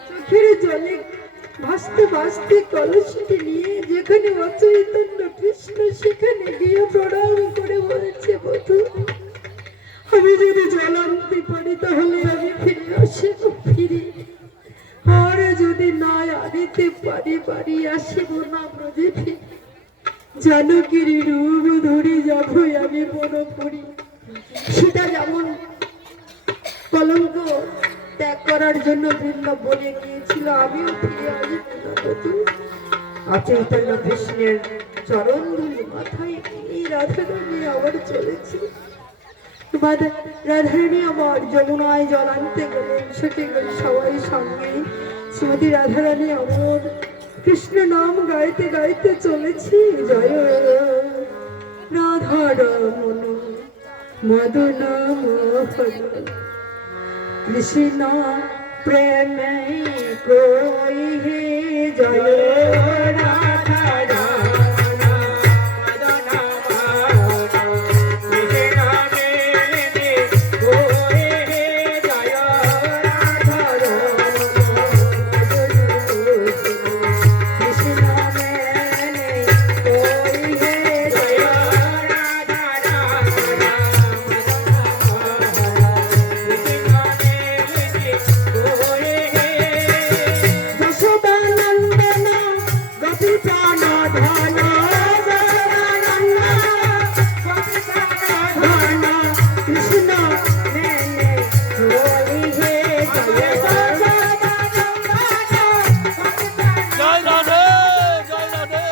চোখের জলে ভাসতে ভাসতে কলসিটি নিয়ে যেখানে অচৈতন্য কৃষ্ণ সেখানে গিয়ে প্রণাম করে বলছে বধূ, আমি যদি জল আনতে পারি তাহলে আমি ফিরে আসি, ফিরি। আর নাই আনিতে পারি বাড়ি আসিব না ব্রজে জানকীর রূপ ধরে যাব আমি বন করি। সীতা যেমন কলঙ্ক ত্যাগ করার জন্য বৃন্দাবনে গিয়েছিল, আমিও ফিরে আসব না বধূ। অচৈতন্য কৃষ্ণের চরণ ধুলি মাথায় এই রাধারানী আবার চলেছি। রাধারানী আমার যমুনায় জল আনতে গেলেন, সেটি সবাই সঙ্গে শ্রীমতী রাধারানী আমার কৃষ্ণ নাম গাইতে গাইতে চলেছি। জয় রাধারমণ মদন মোহন কৃষ্ণ প্রেমে কই হে। জয় জয় রাধে, জয় রাধে।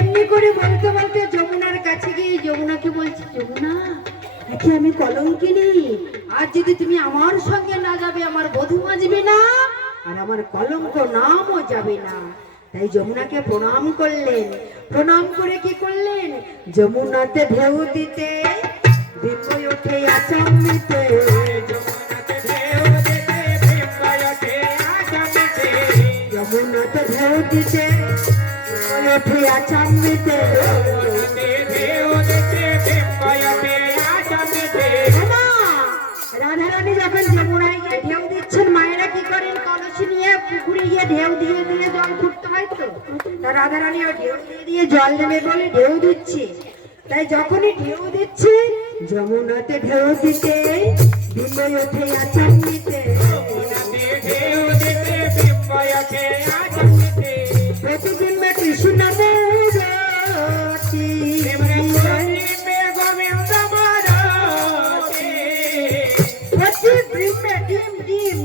এমনি করে বলতে বলতে যমুনার কাছে গিয়ে যমুনাকে বলছি, যমুনা নাকি আমি কলঙ্কিনী, আর যদি তুমি আমার সঙ্গে না যাবে আমার বধূ বাঁচবে না, আর আমার কলঙ্ক নামও যাবে না। তাই যমুনাকে প্রণাম করলেন। প্রণাম করে কি করলেন? যমুনাতে ঢেউ দিতে বিপয় ওঠে আচম্বিতে, যমুনাতে ঢেউ দিতে বিপয় ওঠে আচম্বিতে। রাধারানী যখন যমুনায় গিয়ে ঢেউ দিচ্ছেন, মায়েরা কি করেন? কলসি নিয়ে পুকুরে গিয়ে ঢেউ দিয়ে দিয়ে জল ফুটতে হয় তো, তা রাধারানী ও ঢেউ দিয়ে দিয়ে জল দেবে বলে ঢেউ দিচ্ছে। তাই যখনই ঢেউ দিচ্ছে, যমুনাতে ঢেউ দিতে বিময় ওঠে আচম্বিতে, প্রতিবিম্বে কৃষ্ণ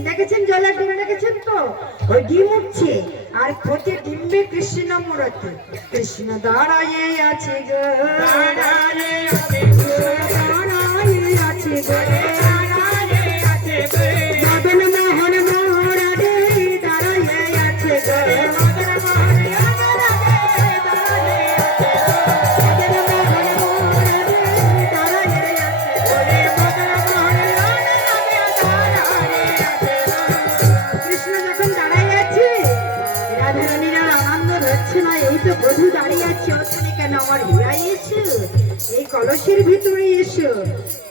দেখেছেন, জলের ডিম দেখেছেন তো, ওই ডিম উঠছে আর প্রতি ডিম্বে কৃষ্ণ মূরতি। কৃষ্ণ দাঁড়ায়ে আছে গো, দাঁড়ায়ে আছে গো, মদন মোহন মোহরারে দাঁড়ায়ে আছে গো, বধূ দাঁড়িয়ে আছে, ওখানে কেন আমার ঘোড়াই এসো, এই কলসের ভিতরে এসো।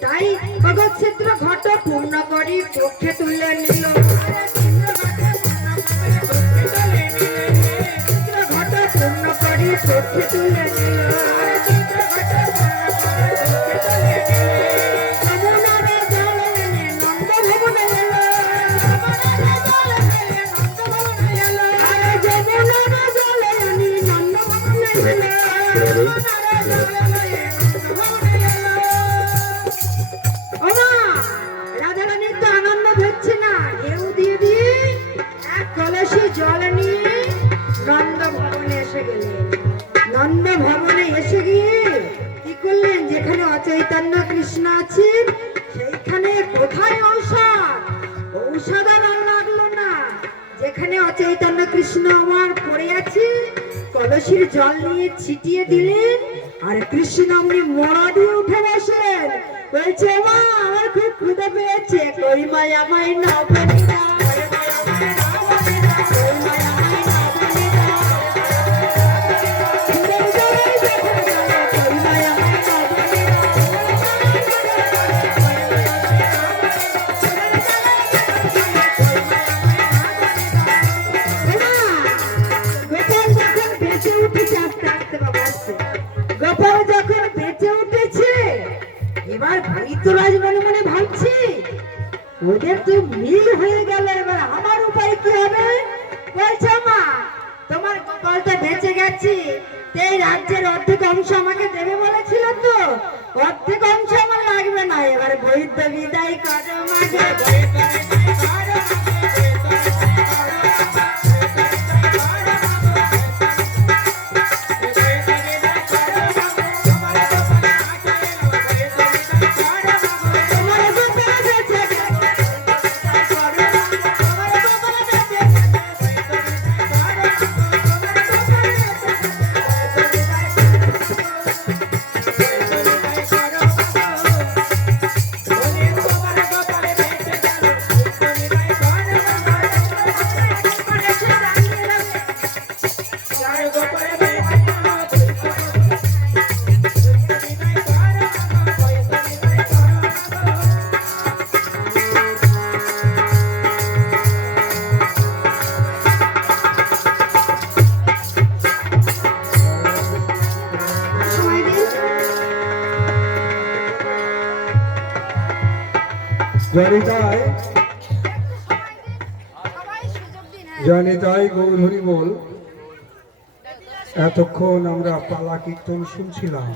তাই ভগৎ চিত্র ঘট পূর্ণ করি চোখে তুলে নিল, ঘট পূর্ণ করি চোখে তুলে নিল, রাধারানীর তো আনন্দ হচ্ছে না, ঢেউ দিয়ে দিয়ে এক কলসি জল নিয়ে নন্দ ভবনে এসে গেলেন। নন্দ ভবনে এসে গিয়ে কি করলেন? যেখানে অচৈতন্য কৃষ্ণ আছেন সেইখানে কোথায় ঔষধ, ঔষধ আর লাগলো না। যেখানে অচৈতন্য কৃষ্ণ আমার পড়ে আছে, কলসির জল নিয়ে ছিটিয়ে দিলেন, আর কৃষ্ণ অমনি মরা দিয়ে উঠে বসলেন। বলছে, মা আমার খুব ক্ষুধা পেয়েছে, কই মাই আমায় না বলি না, তো রাজ মনে মনে ভাবছি ওদের তো মিল হয়ে গেল, এবার আমার উপায় কি হবে? বলছে মা তোমার কপালটা বেঁচে গেছি, এই রাজ্যের অর্ধেক অংশ আমাকে দেবে বলেছিল তো, অর্ধেক অংশ আমার লাগবে না, এবার বৈদ্য বিদায় করো মাঝে। সময় দিন। জনিতাই গৌর হরি বল। এতক্ষণ আমরা পালা কীর্তন শুনছিলাম।